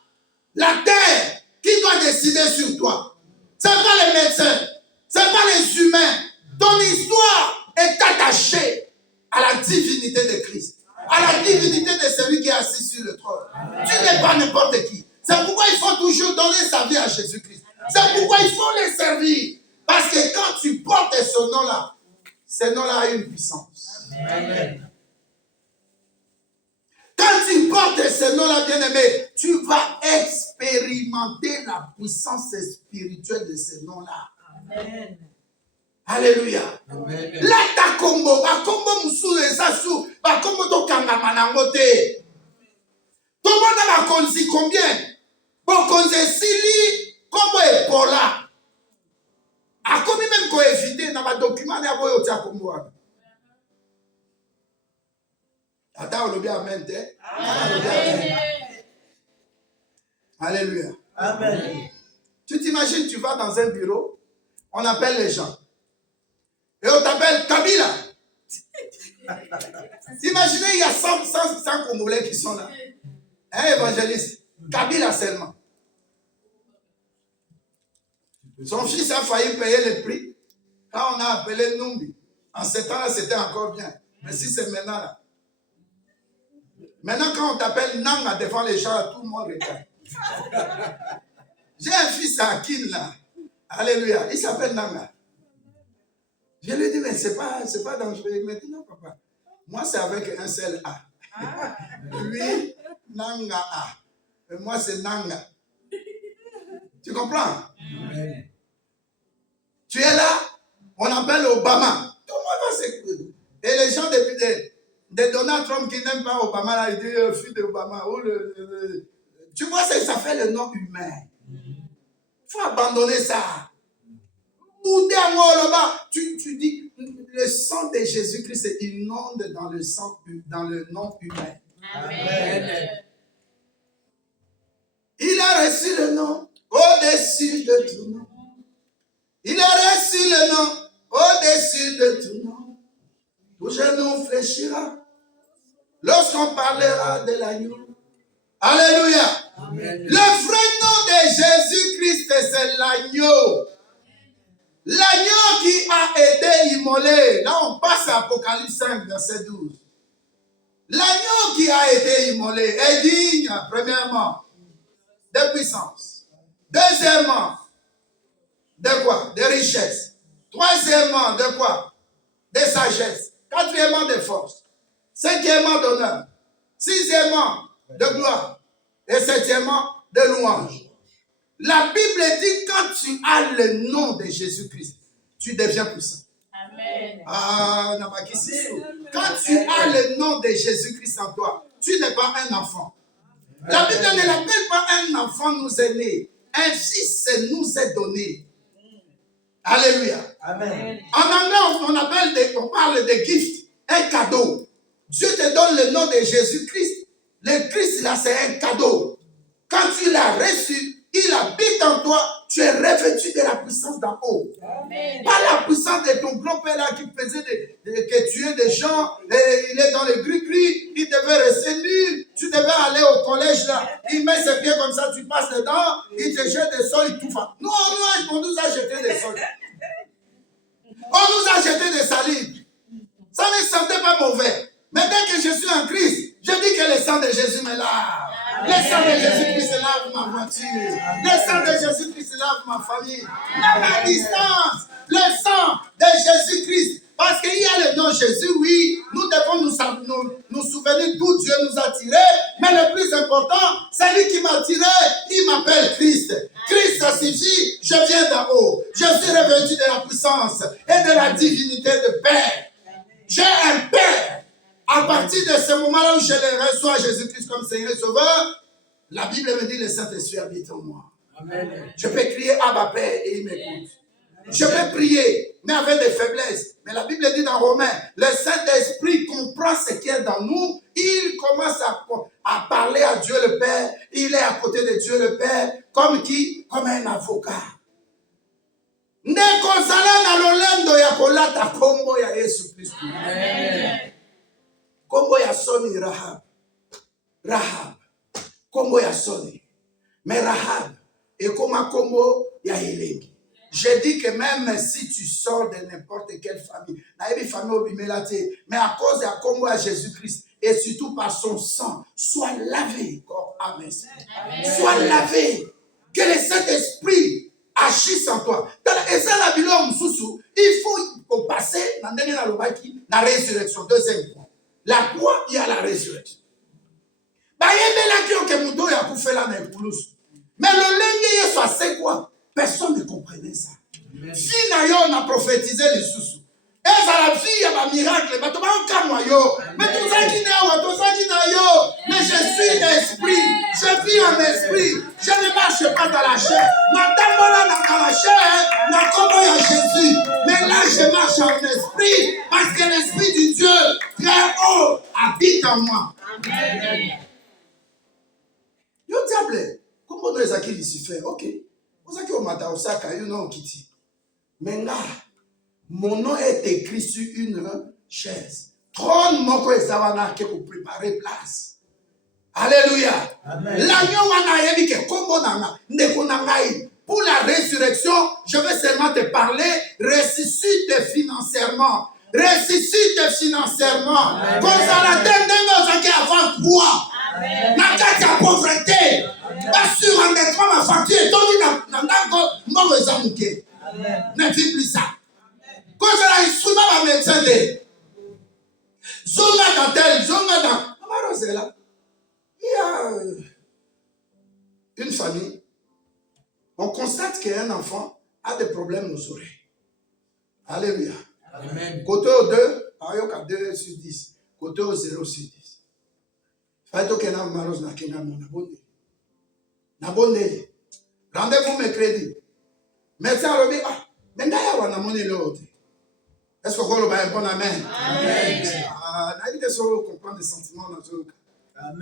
la terre qui doit décider sur toi. Ce n'est pas les médecins. Ce n'est pas les humains. Ton histoire est attachée à la divinité de Christ. À la divinité de celui qui est assis sur le trône. Tu n'es pas n'importe qui. C'est pourquoi il faut toujours donner sa vie à Jésus-Christ. C'est pourquoi il faut les servir. Parce que quand tu portes ce nom-là a une puissance. Amen. Quand tu portes ce nom-là, bien-aimé, tu vas expérimenter la puissance spirituelle de ce nom-là. Amen. Alléluia. Amen. Là, ta combo, musu esasu, ba combo to kangama nango te. Tout le monde a connu combien? Bon, konzi sili, combo epola. A commis même qu'on éviter dans ma document n'a pas eu combo. Attends, on le amen. Alléluia. Amen. Tu t'imagines, tu vas dans un bureau, on appelle les gens. Et on t'appelle Kabila. Imaginez, il y a 100 Congolais qui sont là. Hein, évangéliste? Kabila seulement. Son fils a failli payer le prix. Quand on a appelé Numbi, en ce temps-là, c'était encore bien. Mais si c'est maintenant là. Maintenant, quand on t'appelle Nanga devant les gens, tout le monde regarde. J'ai un fils à Akin là. Alléluia. Il s'appelle Nanga. Je lui dis, mais c'est pas dangereux. Il me dit, non, papa. Moi, c'est avec un seul A. Lui, Nanga A. Et moi, c'est Nanga. Tu comprends? Amen. Tu es là, on appelle Obama. Tout le monde va Et les gens de Donald Trump qui n'aiment pas Obama, là, ils disent fils d'Obama. Tu vois, ça fait le nom humain. Il faut abandonner ça. Tu dis, le sang de Jésus-Christ inonde dans le nom humain. Amen. Il a reçu le nom au-dessus de tout nom. Il a reçu le nom au-dessus de tout nom. Tout genou fléchira lorsqu'on parlera de l'agneau. Alléluia. Amen. Le vrai nom de Jésus-Christ, c'est l'agneau. L'agneau qui a été immolé. Là, on passe à Apocalypse 5, verset 12. L'agneau qui a été immolé est digne, premièrement, de puissance. Deuxièmement, de quoi? De richesse. Troisièmement, de quoi? De sagesse. Quatrièmement, de force. Cinquièmement, d'honneur. Sixièmement, de gloire. Et septièmement, de louange. La Bible dit quand tu as le nom de Jésus-Christ, tu deviens puissant. Amen. Quand tu as le nom de Jésus-Christ en toi, tu n'es pas un enfant. La Bible ne l'appelle pas un enfant nous est né. Un fils nous est donné. Alléluia. Amen. En anglais, on parle de gift, un cadeau. Dieu te donne le nom de Jésus-Christ. Le Christ, là, c'est un cadeau. Quand tu l'as reçu, il habite en toi, tu es revêtu de la puissance d'en haut. Amen. Pas la puissance de ton grand-père là qui faisait que tuer des gens, et il est dans le gris-gris, il devait rester nu, tu devais aller au collège là, il met ses pieds comme ça, tu passes dedans, il te jette des sols, il tout fait. Non, on nous a jeté des sols. On nous a jeté des salives. Ça ne sentait pas mauvais. Mais dès que je suis en Christ, je dis que le sang de Jésus me lave. Le sang de Jésus-Christ lave ma voiture. Le sang de Jésus-Christ lave ma famille. À ma distance, le sang de Jésus-Christ. Parce qu'il y a le nom Jésus, oui, nous devons nous souvenir d'où Dieu nous a tirés. Mais le plus important, c'est lui qui m'a tiré. Il m'appelle Christ. Christ, ça signifie, je viens d'en haut. Je suis revêtu de la puissance et de la divinité de Père. J'ai un Père. À partir de ce moment-là où je le reçois Jésus-Christ comme Seigneur et Sauveur, la Bible me dit le Saint-Esprit habite en moi. Amen. Je peux crier Abba Père et il m'écoute. Je peux prier, mais avec des faiblesses. Mais la Bible dit dans Romains, le Saint-Esprit comprend ce qui est dans nous. Il commence à parler à Dieu le Père. Il est à côté de Dieu le Père. Comme qui? Comme un avocat. Nekozala na lolendo ya kolata kombo ya Yesu Kristo. Amen. Kombo ya soni Rahab. Rahab. Kombo ya soni. Mais Rahab est comme un kombo ya Elengi. Je dis que même si tu sors de n'importe quelle famille, mais à cause de la combo à Jésus-Christ et surtout par son sang, sois lavé. Amen. Sois lavé. Que le Saint-Esprit agisse en toi. Et ça, la Bible, il faut passer dans la résurrection. Deuxième point. La croix, il y a la résurrection. Mais le lundi, c'est quoi? Personne ne comprenait ça. Finalement, on a prophétisé les sous-sous. Et ça la fille, il y a un miracle. Mais tout ça qui n'est yo. Mais je suis d'esprit. Je vis en esprit. Je ne marche pas dans la chair. Dans la chair, na comment il y a Jésus. Mais là, je marche en esprit. Parce que l'esprit du Dieu très haut habite en moi. Amen. Yo diable, comment nous les Lucifer? Ok. Vous avez au matin, you know, Kitty. Mais là, mon nom est écrit sur une chaise. Trône moko ezawana ke pour préparer place. Alléluia. L'agneau wana yebi ke kombo nanga ndeko nangai. Pour la résurrection, je vais seulement te parler, ressuscite financièrement. Ressuscite financièrement. Comme ça la tendance qui avant quoi? Na kati ya pauvreté. Assure en être ma facture. Toni na ndako mbo ezamuke. Ne dis plus ça. Quand je l'ai souvent ma médecin de Zonga dans tel, Zonga dans Amarosela. Il y a une famille. On constate qu'un enfant a des problèmes aux oreilles. Alléluia. Amen. Côté aux deux, ayoka 2 sur 10. Côté au 0 sur 10. Faites aucun malos na kenga mon abonné. N'abonnez. Rendez-vous mercredi. Médecin a dit, ah, mais d'ailleurs, on a monnaie l'autre. Est-ce que vous avez un bon amen? Amen. N'a pas de comprendre les sentiments dans le cas.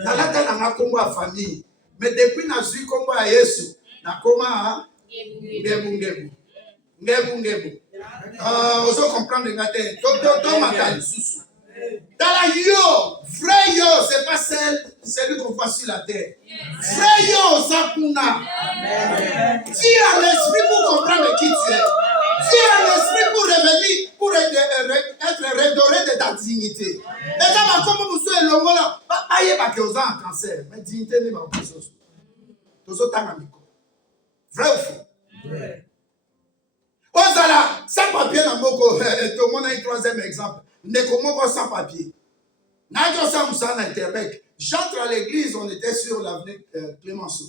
Dans la tête, on a comme la famille. Mais depuis que nous avons comme à Yesu, nous avons ngebu. Vous comprenez la tête. Tout matin, sous. Dans la yo, vrai yo, c'est pas celui qu'on voit sur la terre. Vrai yo, Zakuna. Viens en esprit pour comprendre qui tu es. Viens en esprit pour revenir, pour être redoré de ta dignité. Et ça, comme vous soyez longo là, aïe, pas que vous avez un cancer. Mais dignité n'est pas quelque chose. Tous autres amicaux. Vrai ou faux? Vrai. Ozala, sans papier dans Boko, tout le monde a un troisième exemple. Ne comment sans papier. J'entre à l'église, on était sur l'avenue Clémenceau.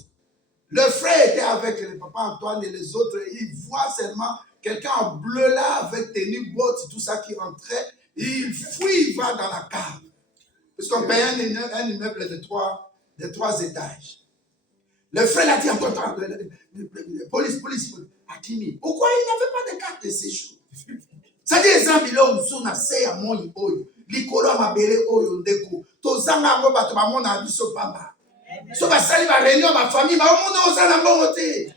Le frère était avec le papa Antoine et les autres. Il voit seulement quelqu'un en bleu là, avec tenue, bottes, tout ça qui rentrait. Il fuit, il va dans la cave. Puisqu'on paye un immeuble de trois étages. Le frère a dit encore, police. Atimi. Pourquoi il n'avait pas de carte de séjour? Ça dit, les ambulants sont assez à mon oyo. Likolo mabele oyo ndeko. Tozanga ngo bato ba mona biso pamba. So ba sali ba réunion ba famille ba mona ozana bongote.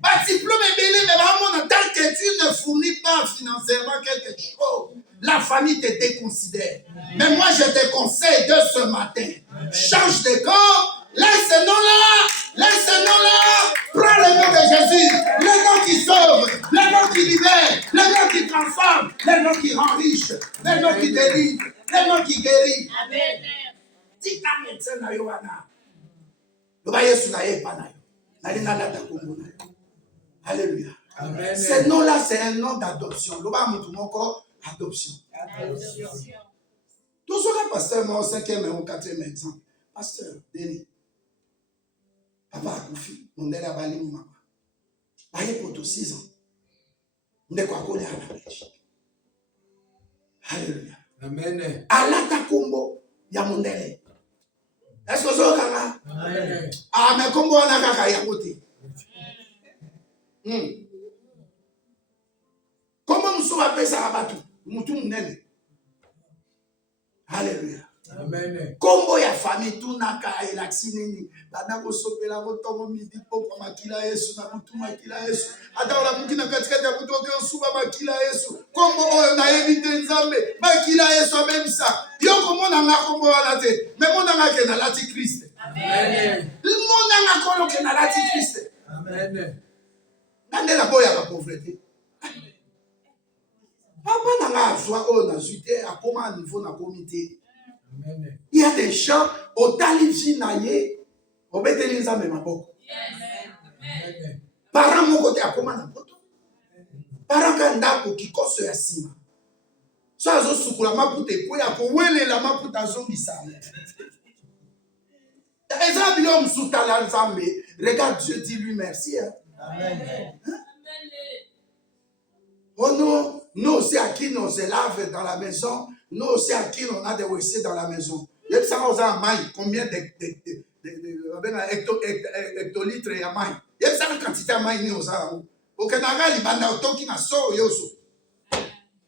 Ba diplôme belé mais ba mona tant que tu ne fournis pas financièrement quelque chose, la famille te déconsidère. Mais moi je te conseille de ce matin, change de corps. Laisse ce nom-là, prends le nom de Jésus, le nom qui sauve, le nom qui libère, le nom qui transforme, le nom qui rend riche, le nom qui délivre, le nom qui guérit. Amen. Dis ta médecin na yoana. Le ba Yesu na ye pa na yo. Na linga la kombo na yo. Alléluia. Amen. Ce nom-là, c'est un nom d'adoption. Le ba mutu moko adoption. Tout ce que pasteur moi au 5e et au 4e exemple. Pasteur Denis. Papa a confié, mon délai a balé mon maman. Baye pour tous 6 ans. On est quoi qu'on est à la Belgique. Alléluia. Amen. Alata Kombo, ya mon délai. Est-ce que vous avez un Amen. Ah, mais Kombo, on a un ya côté. Comment nous sommes appelés ça à Batou? Nous sommes nés. Alléluia. Amen. Kombo ya famille tunaka elaxinini bana ko sopela ko tongo midi poko makila Yesu na mutu makila Yesu ata ola mukina katika ya kutoka osuba makila Yesu kombo oyo na yebite nzambe makila Yesu abemisa yo komona nga kombo wala te me mona nga ke na lati Christ. Amen. Mona nga kolo ke na lati Christ. Amen. Nande la boya ka pauvreté. Papa na nga soa o na zuite akoma niveau na comité. Il y a des gens au talibji naye au betelinza me maboko. Parents mon côté à comment na poto. Parents kanda ko kikoso ya sima. So azo sukula mapute ko ya ko wele la maputa zongi sana. Ezra bilom sutala nzambe. Regarde Dieu dit lui merci. Amen. Oh non, nous aussi à qui on se lave dans la maison. Nous aussi à qui on a des WC dans la maison. Il y a combien d'hectolitres il y a maille. Il y a une quantité de maille. Au Canada, il y a un toki na so yoso.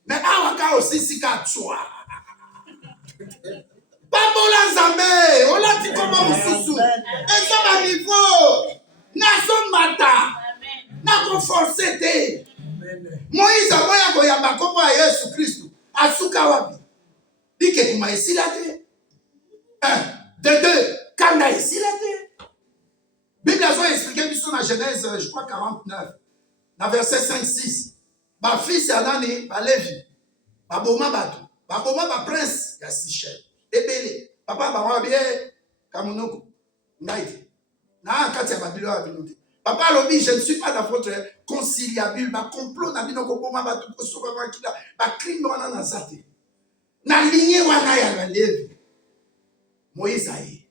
Mais à aussi si qu'à toi. Pabola Zambé, on l'a dit comment on sous. Et ça va niveau. Nason mata. Na conforcé. Moïse a voyé koyamba komo a Yesu Christ. Asuka wapi. Dit que tu m'as ici là. 1, 2, Kanda ici là. Bible a expliqué sur la Genèse, je crois 49, dans verset 5-6. Ma fille c'est Anani, ma Lévi, ma Boma Batou, ma Boma ma prince, ya Sichel, Ebele, papa ba bien, Kamunoko, Naïti. Na Katia Babilo a venu. Papa Lobi, je ne suis pas dans votre conciliabule, ma complot na bino ko Boma Batou, ko soba makila, ma crime wana na zate. Na lignée wana ya la Lévi. Moïse aïe.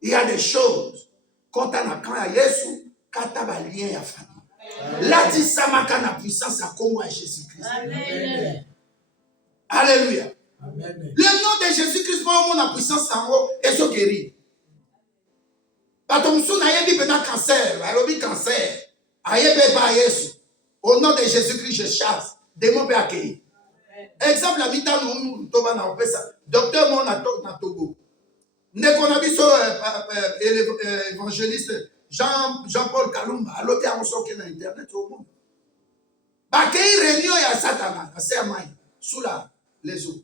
Il y a des choses quand on a quand il y a Jésus, quand on a lien à famille. Là dit ça ma quand la puissance à Congo à Jésus-Christ. Amen. Alléluia. Amen. Le nom de Jésus-Christ, moi, mon puissance en haut, et ce guérit. Parce que nous avons cancer, cancer. Au nom de Jésus-Christ, je chasse. Démon peut accueillir. Exemple, la mita nous toba na opesa. Docteur mon na Togo. Ne qu'on a vu évangéliste Jean-Paul Kalumba. Alors qu'il y a un socle dans internet au monde. Bah qu'il réunion ya Satan, c'est un maï sous les eaux.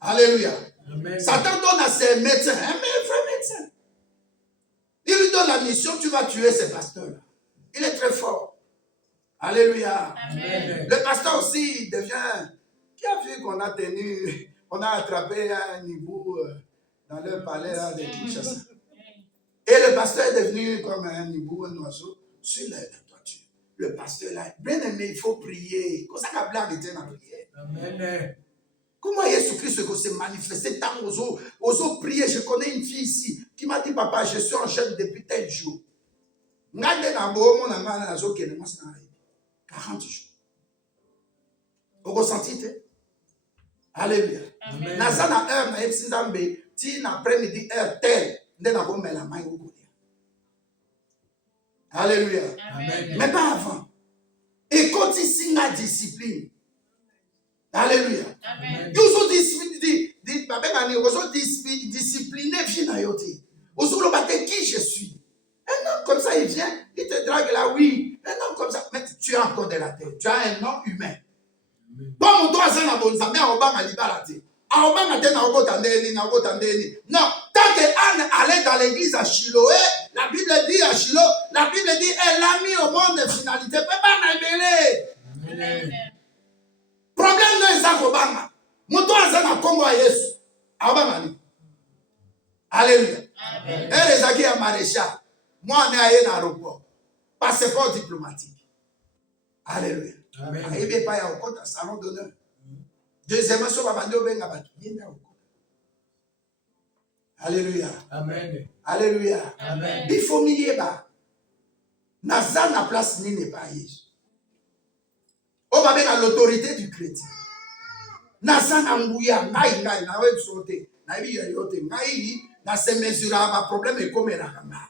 Alléluia. Amen. Satan donne à ses médecins, un vrai médecin. Il lui donne la mission, tu vas tuer ces pasteurs-là. Il est très fort. Alléluia. Amen. Le pasteur aussi devient... Qui a vu qu'on a tenu... On a attrapé un hibou dans le palais là, de Kinshasa. Et le pasteur est devenu comme un hibou, un oiseau, sur la toiture. Le pasteur là, bien aimé, il faut prier. Comme ça qu'a blague était dans la prière. Amen. Comment Jésus-Christ s'est manifesté tant aux autres prier? Je connais une fille ici qui m'a dit, papa, je suis en jeûne depuis tel jour. 40 jours. Vous ressentez? Alléluia. Amen. Nazana heure na yepsi nzambe ti na après-midi heure tel nde na komela mai okolia. Alléluia. Amen. Mais pas avant. Et quand il signe la discipline. Alléluia. Amen. Vous sont disciplinés, vous sont qui je suis. Un homme comme ça, il vient, il te drague là, oui. Un homme comme ça, mais tu as encore de la tête. Tu as un nom humain. Bon, mon doigt, c'est la bonne femme, mais on va m'allier la tête. Non, tant qu'Anne allait dans l'église à Shiloé, la Bible dit à Shiloh, la Bible dit, elle a mis au monde de finalité. Peut pas m'aimer. Problème non est ça qu'Obama. Mon doigt, c'est la Congo à Yesu. Obama. Alléluia. Et les acquis à maréchal. Moi, on est allé dans l'aéroport. Passeport diplomatique. Alléluia. Amen. Il n'y a pas un salon d'honneur. Deuxièmement, sur la bande, il y a Alléluia. Amen. Alléluia. Amen. Il faut m'y aller. Naza na place ni n'est pas Jésus. On va mettre l'autorité du chrétien. Naza na mbouya, naï, na web sauté, naï, naï, na se mesurable, ma problème est comme la kama.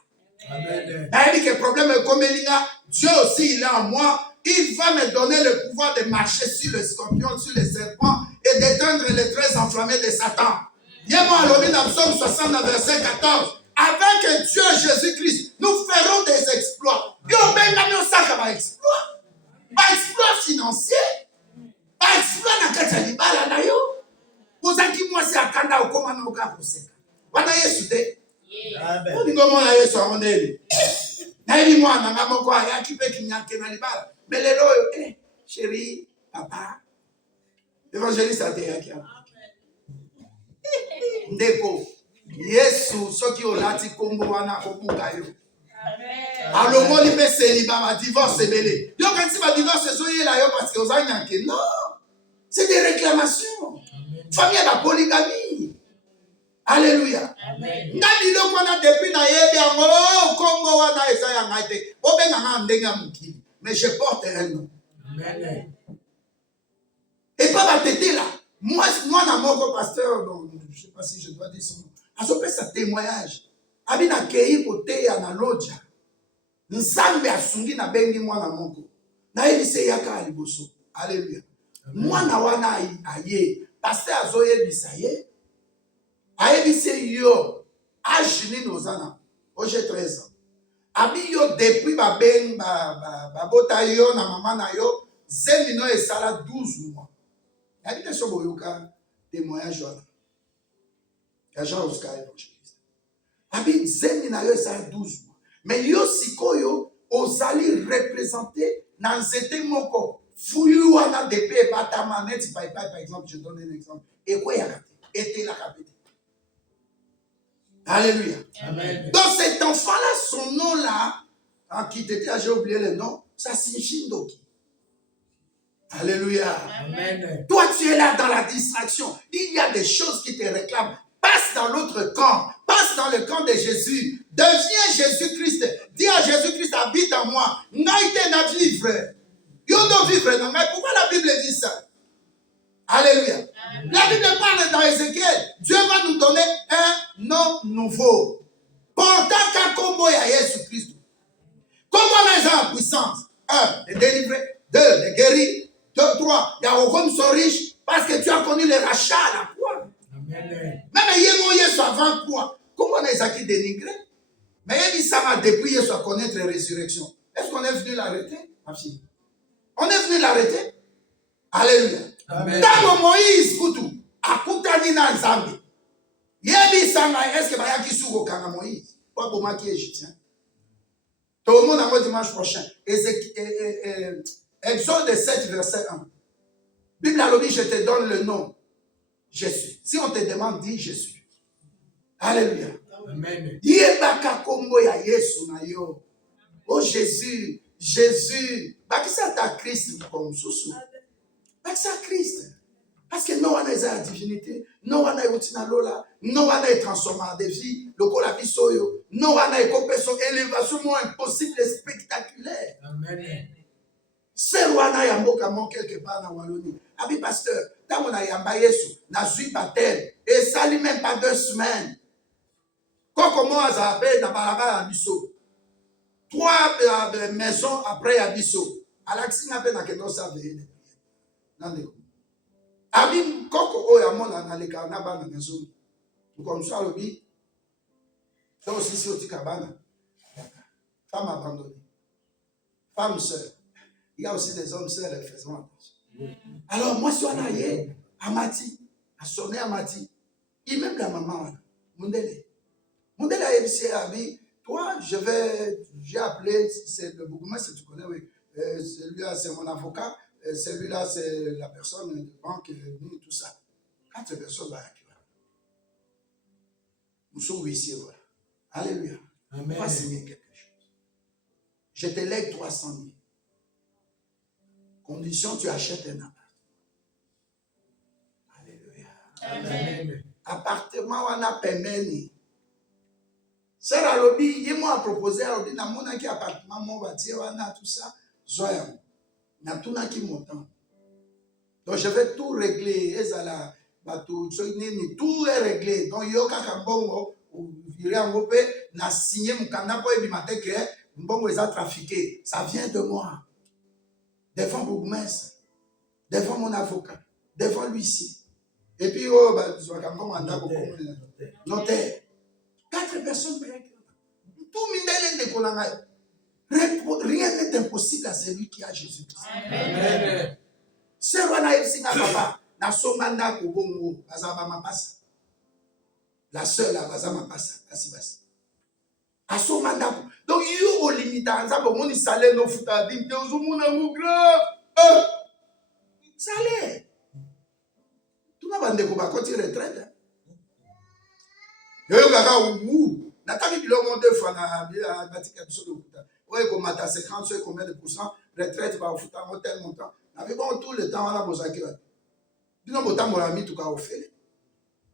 Amen. Naï, que problème est comme l'ina, Dieu aussi, il est en moi. Il va me donner le pouvoir de marcher sur les scorpions, sur les serpents et d'éteindre les traits enflammés de Satan. Dis-moi à l'objet dans Psaume 69, verset 14. Avec Dieu Jésus-Christ, nous ferons des exploits. Yo, ben, nous savons exploit. Pas exploit financier. Pas exploit dans le cas de l'Ibala, d'ailleurs. Vous avez dit, moi, c'est à Kanda ou comment nous avons fait. Voilà, Yesu, Amen. on dit comment on a Yesu à mon élu. Naïvi, moi, on a mon quoi, il y a qui peut qu'il n'y a que dans l'Ibala. Mais les lois, chérie, papa, l'évangéliste a été qui a. Ndeko, Yesu, ceux qui ont lati Congo, wana okukayo. Alors, moi, il peut célibataire, ma divorce est belé. Yo, quand tu vas divorcer, c'est là, parce que vous avez un non, c'est des réclamations. Famille, la polygamie. Alléluia. Nani lo kwana depuis na yebi ango Congo wana Isaiah ngaite. Obenga ndenga mukili. Mais je porte un nom. Amen. Et pas ma tête là. Moi, dans mon pasteur, donc, je ne sais pas si je dois dire son nom. À ce sa témoignage. Abina kei kote ya na loja. Nzambe asungi na bengi mwana moko. Na yeli se yaka aliboso. Alléluia. Mwana wana aye. Pasteur azoye bisaye. Aye bise yo. Ajini nozana. Oje 13 ans. Abi yo depuis ba ben ba bota yo na mama na yo. Zemi no esala 12 mois. Habite sur Boyoka, témoignage là. Agent Oscar évangéliste. Habite Zemi na yo esala 12 mois. Mais yo sikoyo osali représenter dans zete moko. Fuyu wana depe batama net par exemple, je donne un exemple. Et quoi yakate? Était la capitale. Alléluia. Amen. Donc cet enfant-là, son nom-là, en qui t'étais, j'ai oublié le nom, ça signifie Ndoki. Alléluia. Amen. Toi, tu es là dans la distraction. Il y a des choses qui te réclament. Passe dans l'autre camp. Passe dans le camp de Jésus. Deviens Jésus-Christ. Dis à Jésus-Christ, habite en moi. Naïte na vivre. Yo no vivre. Pourquoi la Bible dit ça? Alléluia. La Bible parle dans Ézéchiel. Dieu va nous donner un nom nouveau. Portant qu'à combo à Jésus-Christ. Comment les gens en puissance? 1, de délivrer. 2, de guérir. 2, 3, il y a aucun sont riches parce que tu as connu le rachat à la croix. Amen. Même Yémo avant quoi? Comment on a été dénigré? Mais il dit ça va depuis Yesu à connaître la résurrection. Est-ce qu'on est venu l'arrêter? On est venu l'arrêter? Alléluia. Amen. Dans Moïse, Koutou, à Koutanina Zambi. Yebi Sanga, est-ce que Bayaki Sougo Kanga Moïse? Pas pour moi qui est égyptien. Tout le monde a dimanche prochain. Exode 7, verset 1. Bible a dit, je te donne le nom. Jésus. Si on te demande, dis Jésus. Alléluia. Amen. Yebaka kombo ya Yesu na yo. Oh Jésus, Jésus. Bakisa ta Christ comme sous. Bakisa Christ. Parce que non on a la divinité, non on a utina lola, non on a transformé de vie, le kola bisoyo, non on a son élévation impossible et spectaculaire. Amen. C'est Rwanda Yamboka mon quelque part dans Wallonie. Abi pasteur, tant on a yamba Yesu, na zui baptême, et ça lui même pas 2 semaines. Quand commence à appeler dans Baraba à Bisso, 3 maisons après à Bisso, à l'accès n'a pas dans sa veille. Abi koko oya mona na leka na bana na zone. Comme ça le bi. Donc si au tikabana. Femme abandonnée. Femme seule. Il y a aussi des hommes seuls, faisons attention. Alors moi si on a yé Amati, a sonné Amati. Il même la maman Mundele. Mundele a dit Abi, toi j'ai appelé c'est le bourgmestre, tu connais oui. Celui-là c'est mon avocat. Celui-là, c'est la personne de banque, tout ça. 4 personnes là. Nous sommes ici, voilà. Alléluia. Amen. On va signer quelque chose. Je te lègue 300 000. Condition, tu achètes un appartement. Alléluia. Amen. Appartement, on a permis. Sarah Lobi, il m'a proposé, il m'a dit, appartement, mon bâtiment, on a tout ça. Zoyam. Donc je vais tout régler. Tout est réglé. Donc yo kakambongo viré en groupe na signé mon canapé et bimaté que mbongo est trafiqué. Ça vient de moi. Devant bourgmestre, devant mon avocat, devant l'huissier. Et puis oh bah notaire. 4 personnes. Tout mindele de kolanga. Rien n'est impossible à celui qui a Jésus-Christ. Amen. C'est Rwanda Epsinga Papa. Na somanda kubongo. Azaba mapasa. La seule à Bazama Passa. Kasibasi. A somanda. Donc, il y a au limite. Anzaba, on y salé no futa. Dim te ozumuna grave. Salé. Tout n'a pas de quoi quand il retraite. Yo kaka ou. Nathalie Bilo monte fois na batika biso de futa. Ouais, comme à 50, c'est combien de pourcents, retraite, va au foot, à tel montant. Avec bon, tout le temps, on a besoin de ça. Dis donc, autant, on a mis tout cas au fait.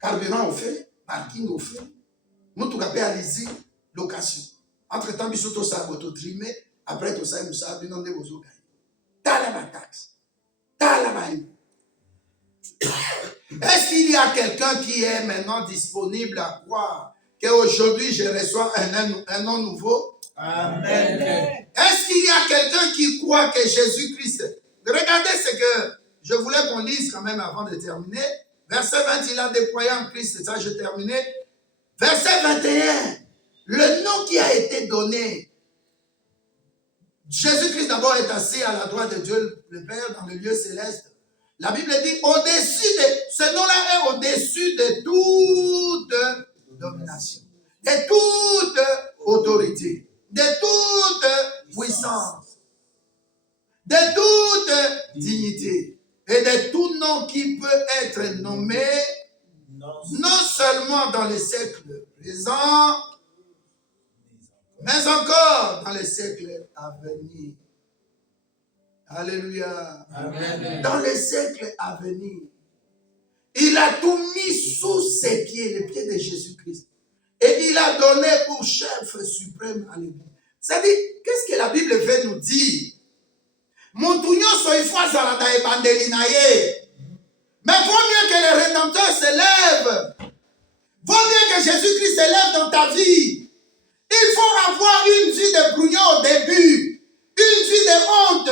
Carburant au fait, parking au fait. Nous, tout cas, payer à l'ISI, location. Entre temps, bisous, tout ça, votre trimé, après tout ça, nous savons, nous avons besoin de ça. T'as la taxe. T'as la main. Est-ce qu'il y a quelqu'un qui est maintenant disponible à croire qu'aujourd'hui, je reçois un nom nouveau? Amen. Est-ce qu'il y a quelqu'un qui croit que Jésus-Christ... Regardez ce que je voulais qu'on lise quand même avant de terminer. Verset 20, il a déployé en Christ, ça je terminais. Verset 21, le nom qui a été donné. Jésus-Christ d'abord est assis à la droite de Dieu le Père dans le lieu céleste. La Bible dit, au-dessus de... Ce nom-là est au-dessus de toute domination, de toute autorité, de toute puissance, de toute dignité et de tout nom qui peut être nommé non seulement dans les siècles présents, mais encore dans les siècles à venir. Alléluia. Amen. Dans les siècles à venir. Il a tout mis sous ses pieds, les pieds de Jésus-Christ. Et il a donné pour chef suprême à l'Église. C'est-à-dire, qu'est-ce que la Bible veut nous dire? Mais Mais vaut mieux que le Rédempteur s'élève. Vaut mieux que Jésus-Christ s'élève dans ta vie. Il faut avoir une vie de brouillon au début. Une vie de honte.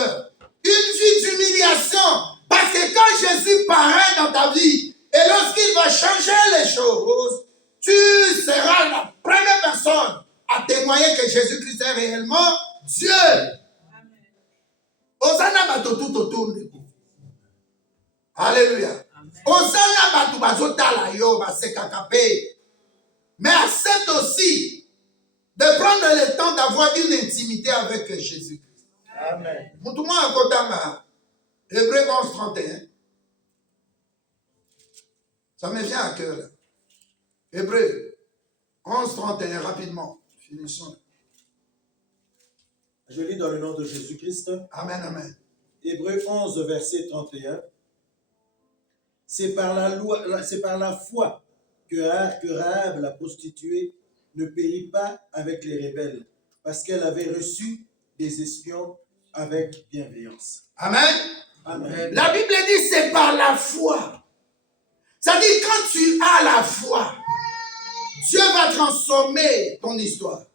Une vie d'humiliation. Parce que quand Jésus paraît dans ta vie, et lorsqu'il va changer les choses, tu seras la première personne à témoigner que Jésus-Christ est réellement Dieu. Osana bato tout autour de vous. Alléluia. Osana bato bazotala yo basekakape. Mais accepte aussi de prendre le temps d'avoir une intimité avec Jésus-Christ. Amen. Moutouma akotanga. Hébreu 11, 31. Ça me vient à cœur là. Hébreu 11, 31, rapidement. Finissons. Je lis dans le nom de Jésus-Christ. Amen, amen. Hébreu 11, verset 31. C'est par la foi que Rahab, la prostituée, ne périt pas avec les rebelles, parce qu'elle avait reçu des espions avec bienveillance. Amen. Amen. La Bible dit c'est par la foi. C'est-à-dire quand tu as la foi, Dieu va transformer ton histoire.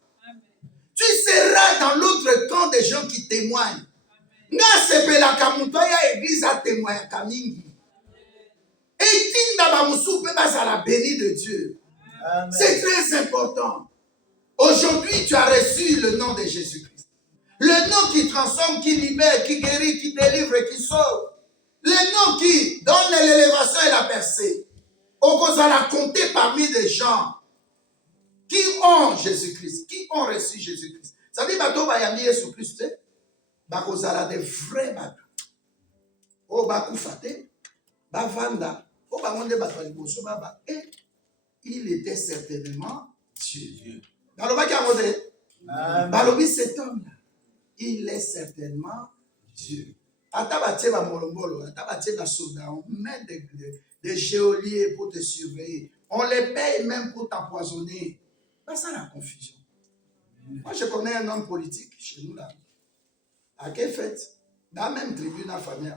Tu seras dans l'autre camp des gens qui témoignent. Nga sepela kamutoya église a témoigné kamingi. Et tinda ba musupe basa la béni de Dieu. Amen. C'est très important. Aujourd'hui, tu as reçu le nom de Jésus-Christ. Le nom qui transforme, qui libère, qui guérit, qui délivre et qui sauve. Le nom qui donne l'élévation et la percée. On va la compter parmi des gens qui ont Jésus-Christ, qui ont reçu Jésus-Christ. Ça veut dire que Jésus-Christ, il y a des vrais bateaux. Oh, Bakoufate, Bavanda, oh, Bamonde Batwaliboso, Baba. Et il était certainement Dieu. Balobi, cet homme-là, il est certainement Dieu. Atabatie ba molombolo, atabatie ba soda, on met des geôliers pour te surveiller. On les paye même pour t'empoisonner. Pas ça la confusion. Moi, je connais un homme politique chez nous là. À quelle fête? Dans la même tribune famille.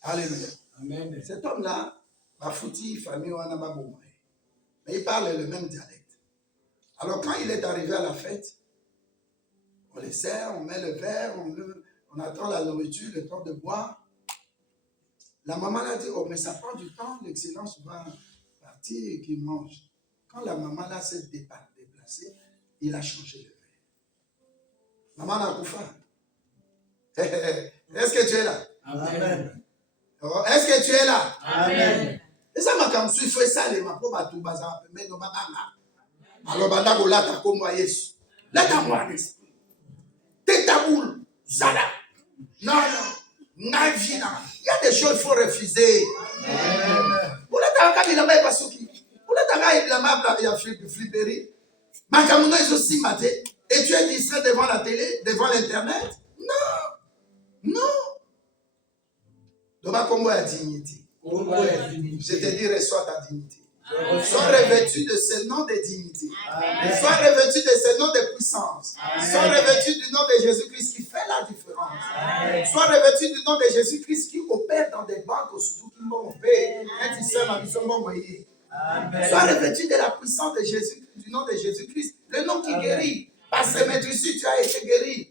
Alléluia. Amen. Cet homme-là, ma fouti famille, mais il parle le même dialecte. Alors, quand il est arrivé à la fête, on les sert, on met le verre, on attend la nourriture, le temps de boire. La maman l'a dit, oh, mais ça prend du temps, l'excellence va partir et qu'il mange. Quand la maman là s'est déplacée, il a changé le verre. Maman n'a pas fait. Est-ce que tu es là? Amen. Oh, est-ce que tu es là? Amen. Et ça m'a comme si fait ça, les ma pauvre tout bazar, mais non, alors, bandako là, t'as comme moi, Yesu. Là, t'as moi, l'esprit. T'es ta boule, Zala. Non, non, Navina. Il y a des choses qu'il faut refuser. Pour la t'as il a pas passouki. Pour la t'as il a pas il a flipperie. Ma camouna est aussi maté. Et tu es distrait devant la télé, devant l'internet? Non. Non. Donc, comment la dignité? Je te dis, reçois ta dignité. Sois revêtu de ce nom de dignité. Amen. Sois revêtu de ce nom de puissance. Amen. Sois revêtu du nom de Jésus-Christ qui fait la différence. Amen. Sois revêtu du nom de Jésus-Christ qui opère dans des banques surtout tout le monde opère. Amen. Sois revêtu de la puissance de Jésus, du nom de Jésus-Christ, le nom qui guérit. Parce que maître ici, tu as été guéri.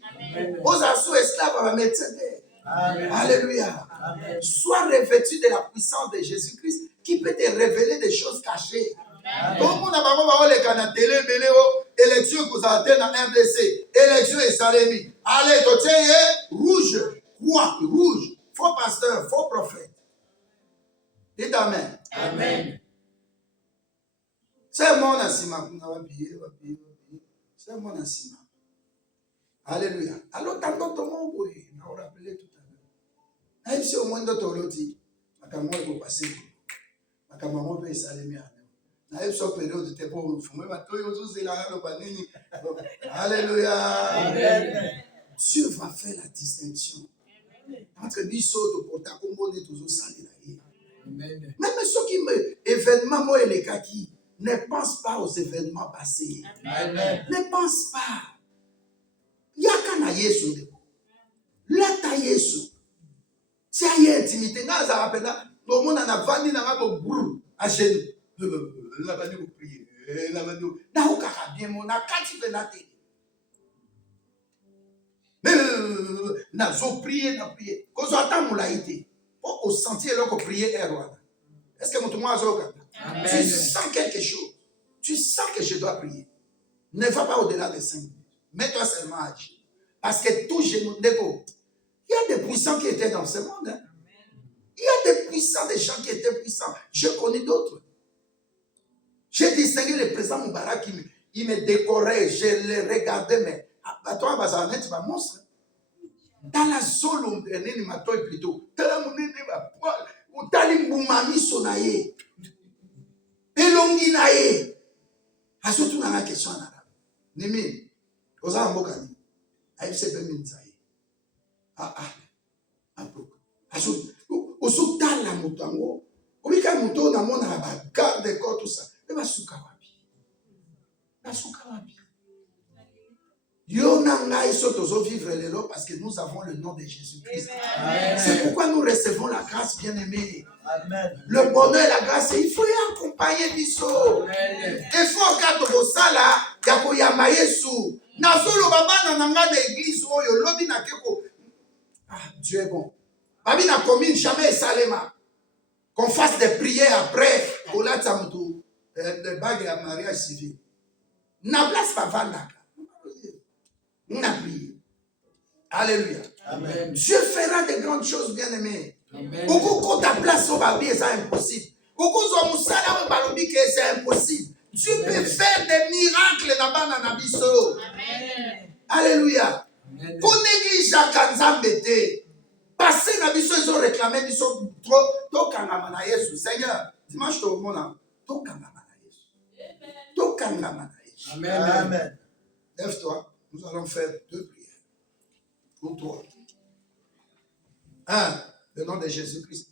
Aux assauts esclaves à la médecin. Amen. Alléluia. Amen. Sois revêtu de la puissance de Jésus-Christ qui peut te révéler des choses cachées. Tout le monde a pas les canatélé, élection que vous avez dans MDC, élection et Salemi. Allez, tu es rouge, quoi, rouge, faux pasteur, faux prophète. Dites Amen. Amen. C'est mon assima. C'est mon assima. Alléluia. Alors, tant d'autres mots, oui, on a rappelé tout à l'heure. Même si au moins d'autres l'ont dit, ma caméra est passée. Ma caméra peut s'allumer. Alléluia. Dieu va faire la distinction entre Bissot et Portakombo et tous les salariés. Même ceux qui événements moi et les kaki ne pensent pas aux événements passés. Ne pensent pas. Il y a qu'un Yesu. Là, ta Yesu. Si il y a intimité, on a vandi na ngabo brou à genoux. La vandi vous prier. La vandi. Na o kaka bien mon na kati venate. Na zo prier na prier. Ko zo ata mulaité. Au sentier là ko prier est roi. Est-ce que mon tout moi zo kaka? Tu sens quelque chose. Tu sens que je dois prier. Ne va pas au-delà de 5 minutes. Mets-toi seulement à agir. Parce que tout genou déco. Il y a des puissants qui étaient dans ce monde. Hein. Il y a des puissants, des gens qui étaient puissants. Je connais d'autres. J'ai distingué le président Moubarak, il me décorait, je le regardais, mais à toi, Bazanet, tu vas monstre. Dans la zone, il m'a plutôt. Dans la monnaie, il m'a poil. Ou tali Moumami Sonaye. Elongi Naye. A surtout dans la question en arabe. Nimi, Oza Mbokani. AFCP Minzaye. Osuta la mutango. Obika muto na mona ba garde corps tout ça. Mais basuka wapi. Basuka wapi. Yo nanga iso tozo vivre lelo parce que nous avons le nom de Jésus-Christ. C'est pourquoi nous recevons la grâce bien-aimée. Amen. Le bonheur et la grâce, il faut y accompagner biso. Il faut que tu sala ya ko yama Yesu. Na solo baba na nga de église oyo lobi na keko. Ah, Dieu est bon. Babi na commune jamais salema. Qu'on fasse des prières après au la tsamutu de bague à mariage civil. Na place pas vanda. On a prié. Alléluia. Amen. Dieu fera de grandes choses, bien-aimés. Beaucoup quand ta place au babi, c'est impossible. Beaucoup ont moussala au balobi que c'est impossible. Dieu peut faire des miracles là-bas dans la biso. Alléluia. Pour négliger Kanzambete. Passer dans biso, ils ont réclamé biso trop. To kangamana Yesu. Seigneur, dimanche au monde, to kangamana Yesu. To kangamana Yesu. Amen. Lève-toi. Nous allons faire 2 prières. Pour toi. 1. Le nom de Jésus-Christ.